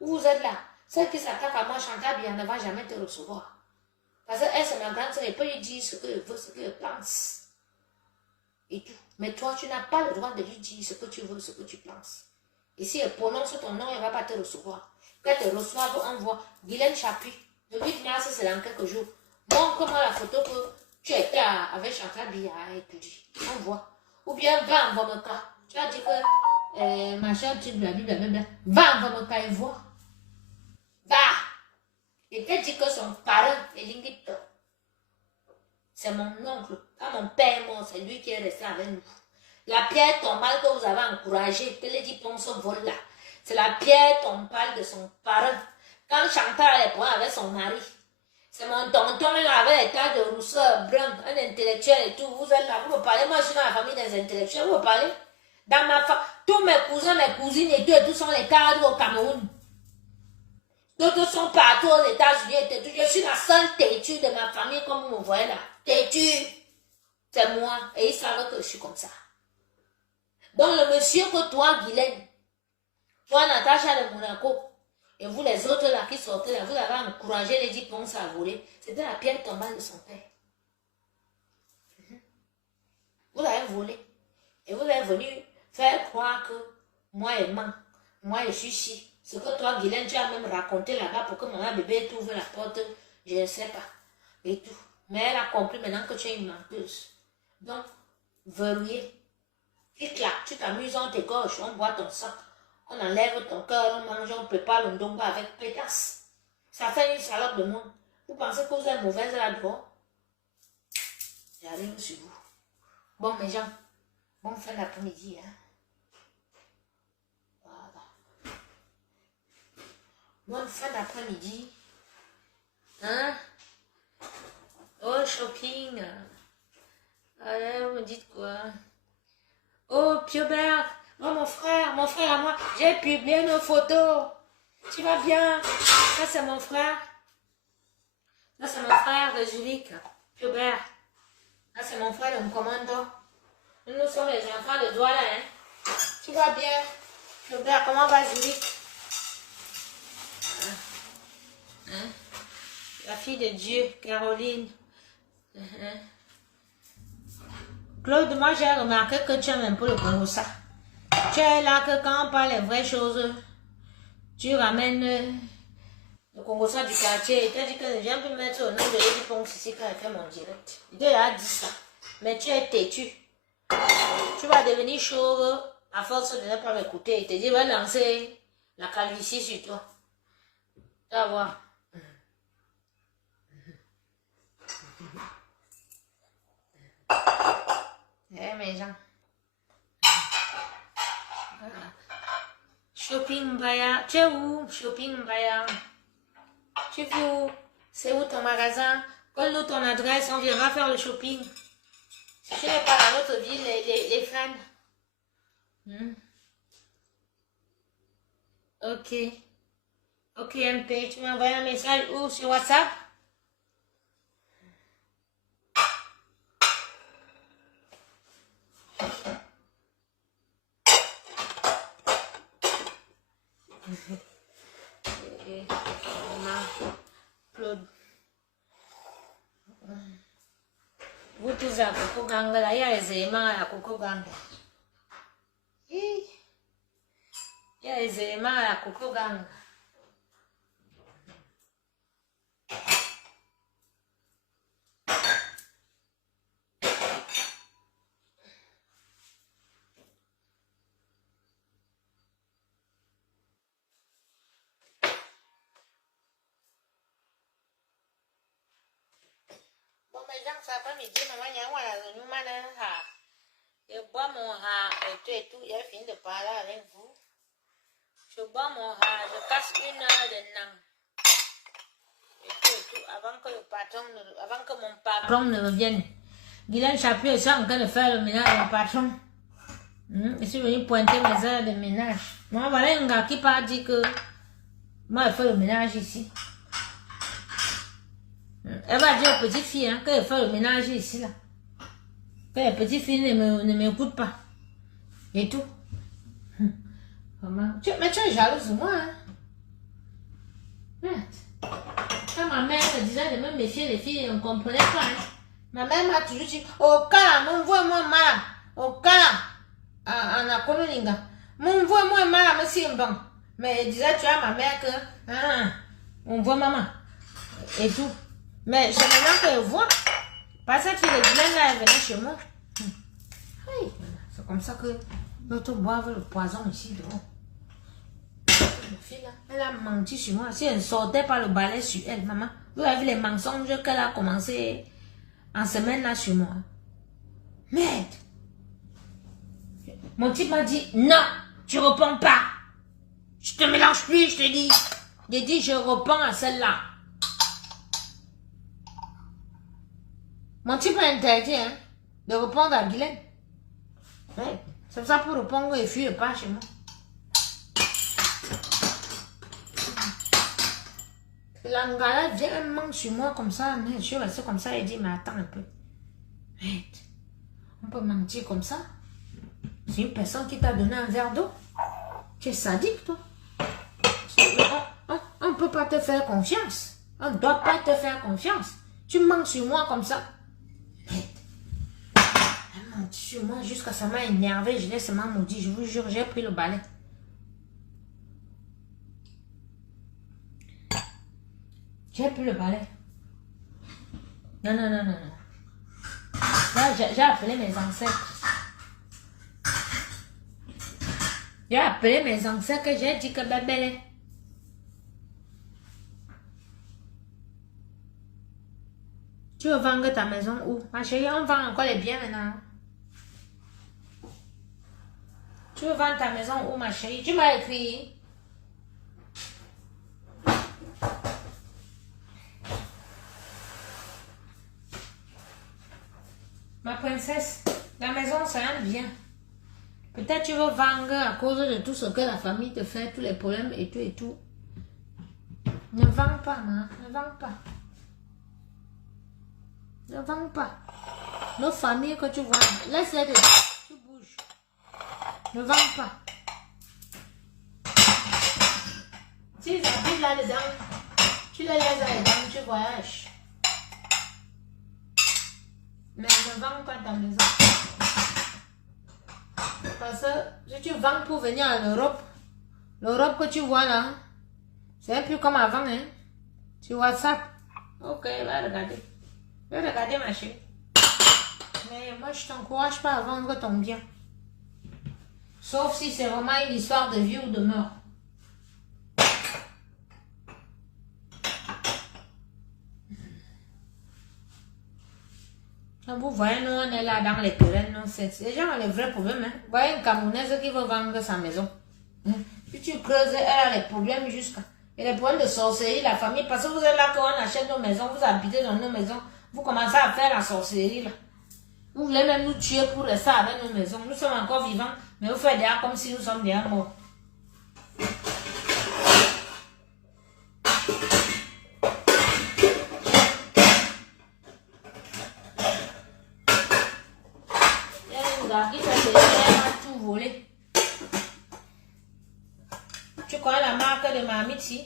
Vous êtes là. Celle qui s'attaque à moi, Chantal, bien, ne va jamais te recevoir. Parce qu'elle, c'est ma grande sœur, elle peut lui dire ce qu'elle veut, ce qu'elle pense. Et tout. Mais toi, tu n'as pas le droit de lui dire ce que tu veux, ce que tu penses. Et si elle prononce ton nom, elle ne va pas te recevoir. Quand elle te reçoive, on voit Guylaine Chapuis. Le 8 mars, c'est dans quelques jours. Montre-moi la photo que tu étais avec Chantal Bia et tout dit. On voit. Ou bien, va en Vomoka. Tu as dit que ma chère, tu la Bible, va en Vomoka et vois. Va! Et t'a dit que son parent est Lingito. C'est mon oncle. Quand mon père est mort, c'est lui qui est resté avec nous. La pierre tombale que vous avez encouragée, que les diplômes se volent là, c'est la pierre tombale de son parent. Quand Chantal est point avec son mari, c'est mon tonton là avec les tas de rousseur brun, un intellectuel et tout. Vous êtes là, vous me parlez. Moi, je suis dans la famille des intellectuels, vous me parlez. Dans ma famille, tous mes cousins, mes cousines et tout sont les cadres au Cameroun. D'autres sont partout aux États-Unis et tout. Je suis la seule têtue de ma famille, comme vous me voyez là. Têtue, c'est moi. Et ils savent que je suis comme ça. Donc, le monsieur que toi, Guylaine, toi, Natacha de Monaco, et vous, les autres là qui sortez là, vous avez encouragé les 10 ponces à voler. C'était la pierre tombale de son père. Vous l'avez volé. Et vous êtes venu faire croire que moi, je mens. Moi, je suis ci. Ce que toi, Guylaine, tu as même raconté là-bas pour que maman bébé t'ouvre la porte, je ne sais pas. Et tout. Mais elle a compris maintenant que tu es une menteuse. Donc, verrouillé. Tu t'amuses, on t'égorge, on boit ton sang. On enlève ton cœur, on mange, on prépare le ndomba avec pétasse. Ça fait une salade de monde. Vous pensez que vous êtes mauvaise là-dedans? J'arrive sur vous. Bon, mes gens, bonne fin d'après-midi. Hein? Voilà. Bonne fin d'après-midi. Hein? Oh, shopping. Allez, vous me dites quoi? Oh, Piobert. Oh, mon frère à moi. J'ai publié nos photos. Tu vas bien? Ça, c'est mon frère. Ça, c'est mon frère de Julique. Piobert. Ça, c'est mon frère de mon commando. Nous sommes les enfants de Douala, hein? Tu vas bien? Piobert, comment va Julique? Hein? La fille de Dieu, Caroline. Claude, moi j'ai remarqué que tu aimes un peu le Congo ça. Tu es là que quand on parle des vraies choses, tu ramènes le Congo ça du quartier. Il t'a dit que les gens peuvent mettre au nom de Lady Ponce ici quand elle fait mon direct. Il t'a dit ça. Mais tu es têtu. Tu vas devenir chauve à force de ne pas m'écouter. Il te dit, va lancer la calvitie sur toi. Tu vas voir. Eh mes gens. Shopping Mbaya. Tu es où? Shopping Mbaya. Tu es où? C'est où ton magasin? Donne-nous ton adresse, on viendra faire le shopping. Je n'ai pas dans notre ville les fans. Ok. Ok, MP, tu m'as envoyé un message où sur WhatsApp? Claude. Vous tous à Coco Gang, là, il y a les éléments à la Coco Gang. Il y a les éléments à la Coco Gang. Cet après-midi, maman, il y a un nous je bois mon et tout, il a fini de parler avec vous. Je bois mon je casse 1 heure de nang. Et tout, avant que mon patron ne revienne. Guylaine Chapuis est en train de faire le ménage à mon patron. Je suis venu pointer mes heures de ménage. Moi, voilà un gars qui part dire que moi, je fais le ménage ici. Elle va dire aux petites filles hein, qu'elle fait le ménage ici là. Que les petites filles ne m'écoutent pas. Et tout. Mais tu es jalouse de moi. Hein? Quand ma mère me disait de me méfier des filles, on ne comprenait pas. Hein? Ma mère m'a toujours dit, au cas, mon voix-moi mal. Au cas, en a coloninga. Mon voix-moi mal, monsieur bon. Mais elle disait, tu as ma mère que, on voit maman. Et tout. Mais c'est maintenant qu'elle voit. Parce que cette fille de Guylaine là, elle venait chez moi. Oui. C'est comme ça que l'autre boive le poison ici dehors. La fille là, elle a menti sur moi. Si elle ne sortait pas le balai sur elle, maman, vous avez vu les mensonges qu'elle a commencé en semaine là sur moi. Merde. Mon type m'a dit, non, tu ne réponds pas. Je te mélange plus, je te dis. J'ai dit, je réponds à celle-là. Mon type m'a interdit hein, de répondre à Guylaine. Ouais, c'est ça pour répondre et fuir pas chez moi. L'angala vient, elle manque sur moi comme ça, mais je suis restée comme ça et dit, mais attends un peu. On peut mentir comme ça? C'est une personne qui t'a donné un verre d'eau. Tu es sadique, toi. On ne peut pas te faire confiance. On ne doit pas te faire confiance. Tu mens sur moi comme ça. Elle ment sur moi jusqu'à ça m'a énervé. Je l'ai seulement maudit. Je vous jure, j'ai pris le balai. J'ai pris le balai. Non. Là, j'ai appelé mes ancêtres. J'ai appelé mes ancêtres et j'ai dit que bébé. Tu veux vendre ta maison où? Ma chérie, on vend encore les biens maintenant. Tu veux vendre ta maison où, ma chérie? Tu m'as écrit. Ma princesse, la maison, c'est un bien. Peut-être tu veux vendre à cause de tout ce que la famille te fait, tous les problèmes et tout et tout. Ne vends pas, maman. Ne vends pas. Ne vends pas. Nos familles que tu vois, laisse-les dedans. Tu bouges. Ne vends pas. S'ils habitent là-dedans, tu les laisses là-dedans, tu voyages. Mais ne vends pas ta maison. Parce que si tu vends pour venir en Europe, l'Europe que tu vois là, c'est plus comme avant, hein. Sur WhatsApp. Ok, va regarder. Va regarder ma chérie. Mais moi, je t'encourage pas à vendre ton bien. Sauf si c'est vraiment une histoire de vie ou de mort. Vous voyez, nous, on est là dans les querelles, non, c'est les gens ont les vrais problèmes. Hein. Vous voyez une Camerounaise qui veut vendre sa maison. Si tu creuses, elle a les problèmes jusqu'à... Et les problèmes de sorcellerie, la famille, parce que vous êtes là quand on achète nos maisons, vous habitez dans nos maisons, vous commencez à faire la sorcellerie là. Vous voulez même nous tuer pour rester avec nos maisons. Nous sommes encore vivants, mais vous faites déjà comme si nous sommes déjà morts. Il y a un gars qui fait des tout voler. Tu connais la marque de marmite ici?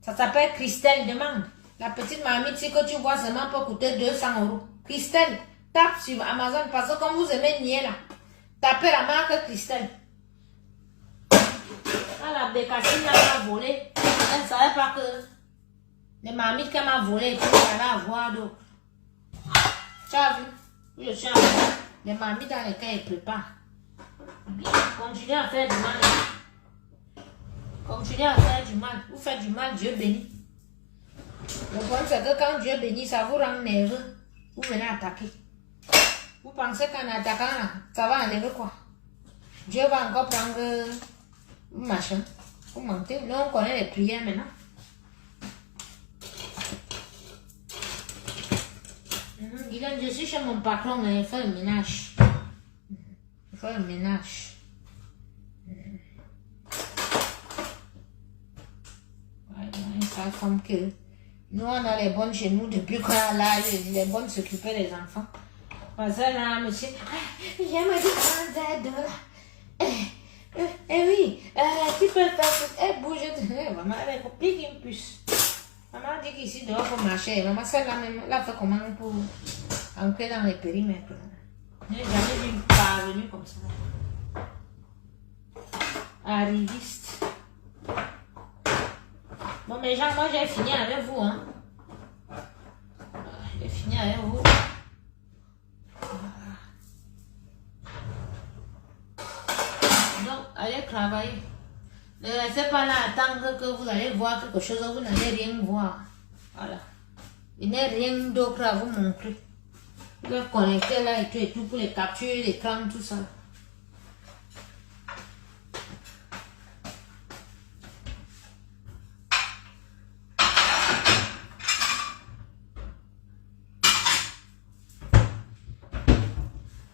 Ça s'appelle Christelle, demande. La petite marmite ici que tu vois seulement peut coûter 200 €. Christelle, tape sur Amazon parce que comme vous aimez nier là, tapez la marque Christelle. Ah, la bécassine là m'a volé. Elle ne savait pas que les marmites qu'elle m'a volées, tu vas avoir d'autres. Tu as vu? Je suis en train. Les marmites dans lesquelles elle prépare. Bien, continuez à faire du mal. Continuez à faire du mal. Vous faites du mal, Dieu bénit. Le problème, c'est que quand Dieu bénit, ça vous rend nerveux. Vous venez attaquer. Vous pensez qu'en attaquant, là, ça va enlever quoi? Dieu va encore prendre machin. Vous mentez. Nous, on connaît les prières maintenant. Je suis chez mon patron, il fait le ménage. Il fait le ménage. Ça comme que nous on a les bonnes chez nous depuis qu'on a l'âge, les bonnes s'occuper des enfants. Parce que là, monsieur, j'aime dire oui, tu peux faire ça, bouge, maman, elle complique une puce. Maman dit qu'ici dehors pour marcher, maman celle-là même, là fait comment pour entrer dans les périmètres. Je n'ai jamais vu une parvenue comme ça. Arriviste. Bon, mes gens, moi j'ai fini avec vous. Hein. J'ai fini avec vous. Donc, allez travailler. Ne restez pas là à attendre que vous allez voir quelque chose, vous n'allez rien voir. Voilà. Il n'y a rien d'autre à vous montrer. Vous êtes connecté là et tout pour les capturer, l'écran, tout ça.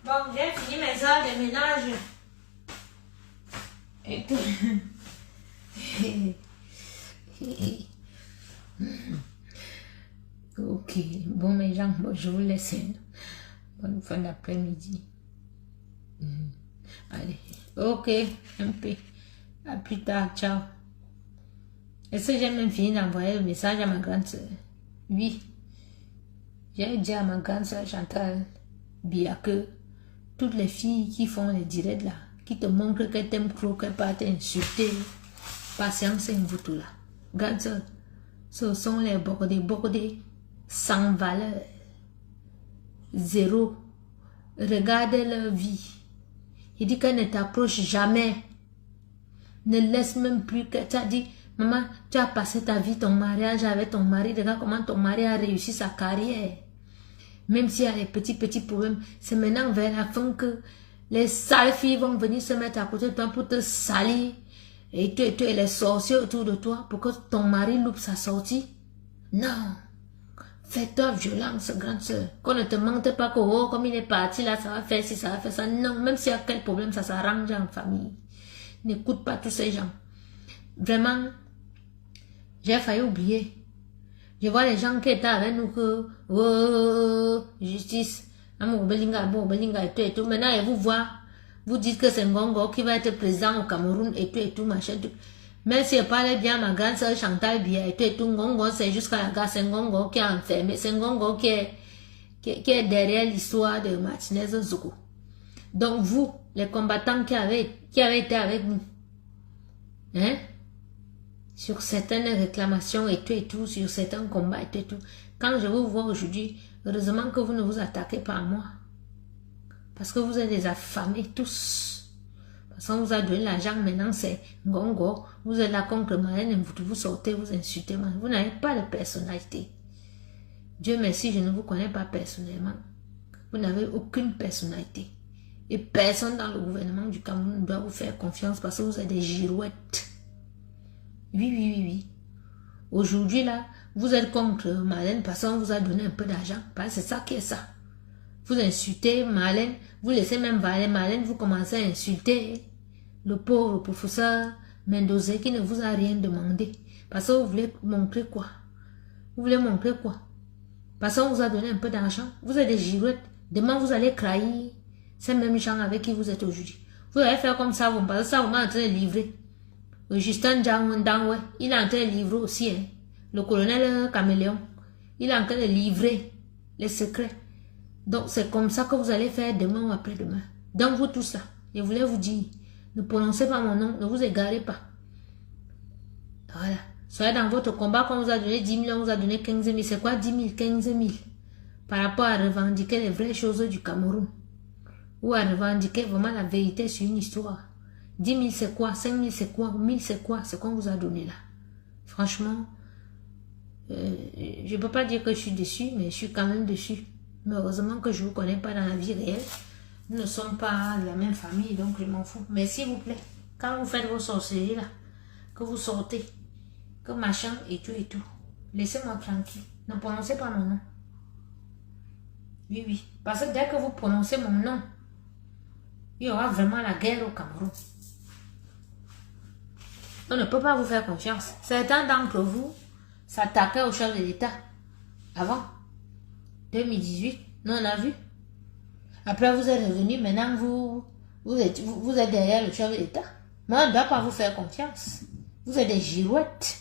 Bon, j'ai fini mes heures de ménage. Et tout. Ok, bon mes gens, bon, je vous laisse. Bonne fin d'après-midi. Allez, ok, un peu. À plus tard, ciao. Est-ce que j'ai même fini d'envoyer le message à ma grande soeur? Oui. J'ai dit à ma grande soeur Chantal Bia que toutes les filles qui font les directs là, qui te montrent qu'elles t'aiment trop, qu'elles partent t'insulter, patience et vous tout là. Grande soeur, ce sont les bordés, sans valeur. Zéro. Regardez leur vie. Il dit qu'elle ne t'approche jamais. Ne laisse même plus que tu as dit, maman, tu as passé ta vie, ton mariage avec ton mari. Regarde comment ton mari a réussi sa carrière. Même s'il y a des petits problèmes, c'est maintenant vers la fin que les sales filles vont venir se mettre à côté de toi pour te salir. Et les sorciers autour de toi pour que ton mari loupe sa sortie. Non. Fais-toi violence, grande soeur. Qu'on ne te mente pas que, oh, comme il est parti là, ça va faire ci, ça va faire ça. Non, même s'il y a quel problème, ça s'arrange en famille. N'écoute pas tous ces gens. Vraiment, j'ai failli oublier. Je vois les gens qui étaient avec nous que, oh, justice, et tout. Maintenant, ils vous voient. Vous dites que c'est Ngongo qui va être président au Cameroun et tout, machin, tout. Mais si je parlais bien ma grande soeur Chantal Bia et tout, Ngongo, c'est jusqu'à la gare, c'est Ngongo qui est enfermé, c'est Ngongo qui est derrière l'histoire de Martinez Zoukou. Donc vous, les combattants qui avaient été avec nous, hein, sur certaines réclamations et tout, sur certains combats et tout, quand je vous vois aujourd'hui, heureusement que vous ne vous attaquez pas à moi. Parce que vous êtes des affamés tous. Parce qu'on vous a donné l'argent, maintenant c'est Ngongo. Vous êtes là contre Marlène, vous sortez, vous insultez. Vous n'avez pas de personnalité. Dieu merci, je ne vous connais pas personnellement. Vous n'avez aucune personnalité. Et personne dans le gouvernement du Cameroun ne doit vous faire confiance parce que vous êtes des girouettes. Oui. Aujourd'hui là, vous êtes contre Marlène parce qu'on vous a donné un peu d'argent. Parce que c'est ça qui est ça. Vous insultez Marlène, vous laissez même Marlène, vous commencez à insulter le pauvre professeur Mendoza qui ne vous a rien demandé. Parce que vous voulez montrer quoi? Vous voulez montrer quoi? Parce qu'on vous a donné un peu d'argent. Vous êtes des girouettes. Demain, vous allez trahir ces mêmes gens avec qui vous êtes aujourd'hui. Vous allez faire comme ça, parce que ça, vous est en train de livrer. Le Justin Dangwe, il est en train de livrer aussi. Hein. Le colonel Caméléon, il est en train de livrer les secrets. Donc, c'est comme ça que vous allez faire demain ou après-demain. Donc, vous tous là, je voulais vous dire, ne prononcez pas mon nom, ne vous égarez pas. Voilà. Soyez dans votre combat, quand on vous a donné 10 000, on vous a donné 15 000. C'est quoi 10 000, 15 000? Par rapport à revendiquer les vraies choses du Cameroun. Ou à revendiquer vraiment la vérité sur une histoire. 10 000 c'est quoi? 5 000 c'est quoi? 1000 c'est quoi? C'est qu'on vous a donné là. Franchement, je ne peux pas dire que je suis déçue, mais je suis quand même déçue. Mais heureusement que je ne vous connais pas dans la vie réelle. Nous ne sommes pas de la même famille, donc je m'en fous. Mais s'il vous plaît, quand vous faites vos sorcelleries là, que vous sortez, que machin et tout, laissez-moi tranquille. Ne prononcez pas mon nom. Oui, oui. Parce que dès que vous prononcez mon nom, il y aura vraiment la guerre au Cameroun. On ne peut pas vous faire confiance. Certains d'entre vous s'attaquaient au chef de l'État avant 2018. Nous on a vu. Après vous êtes revenu, maintenant vous êtes derrière le chef de l'État. Moi on ne doit pas vous faire confiance. Vous êtes des girouettes.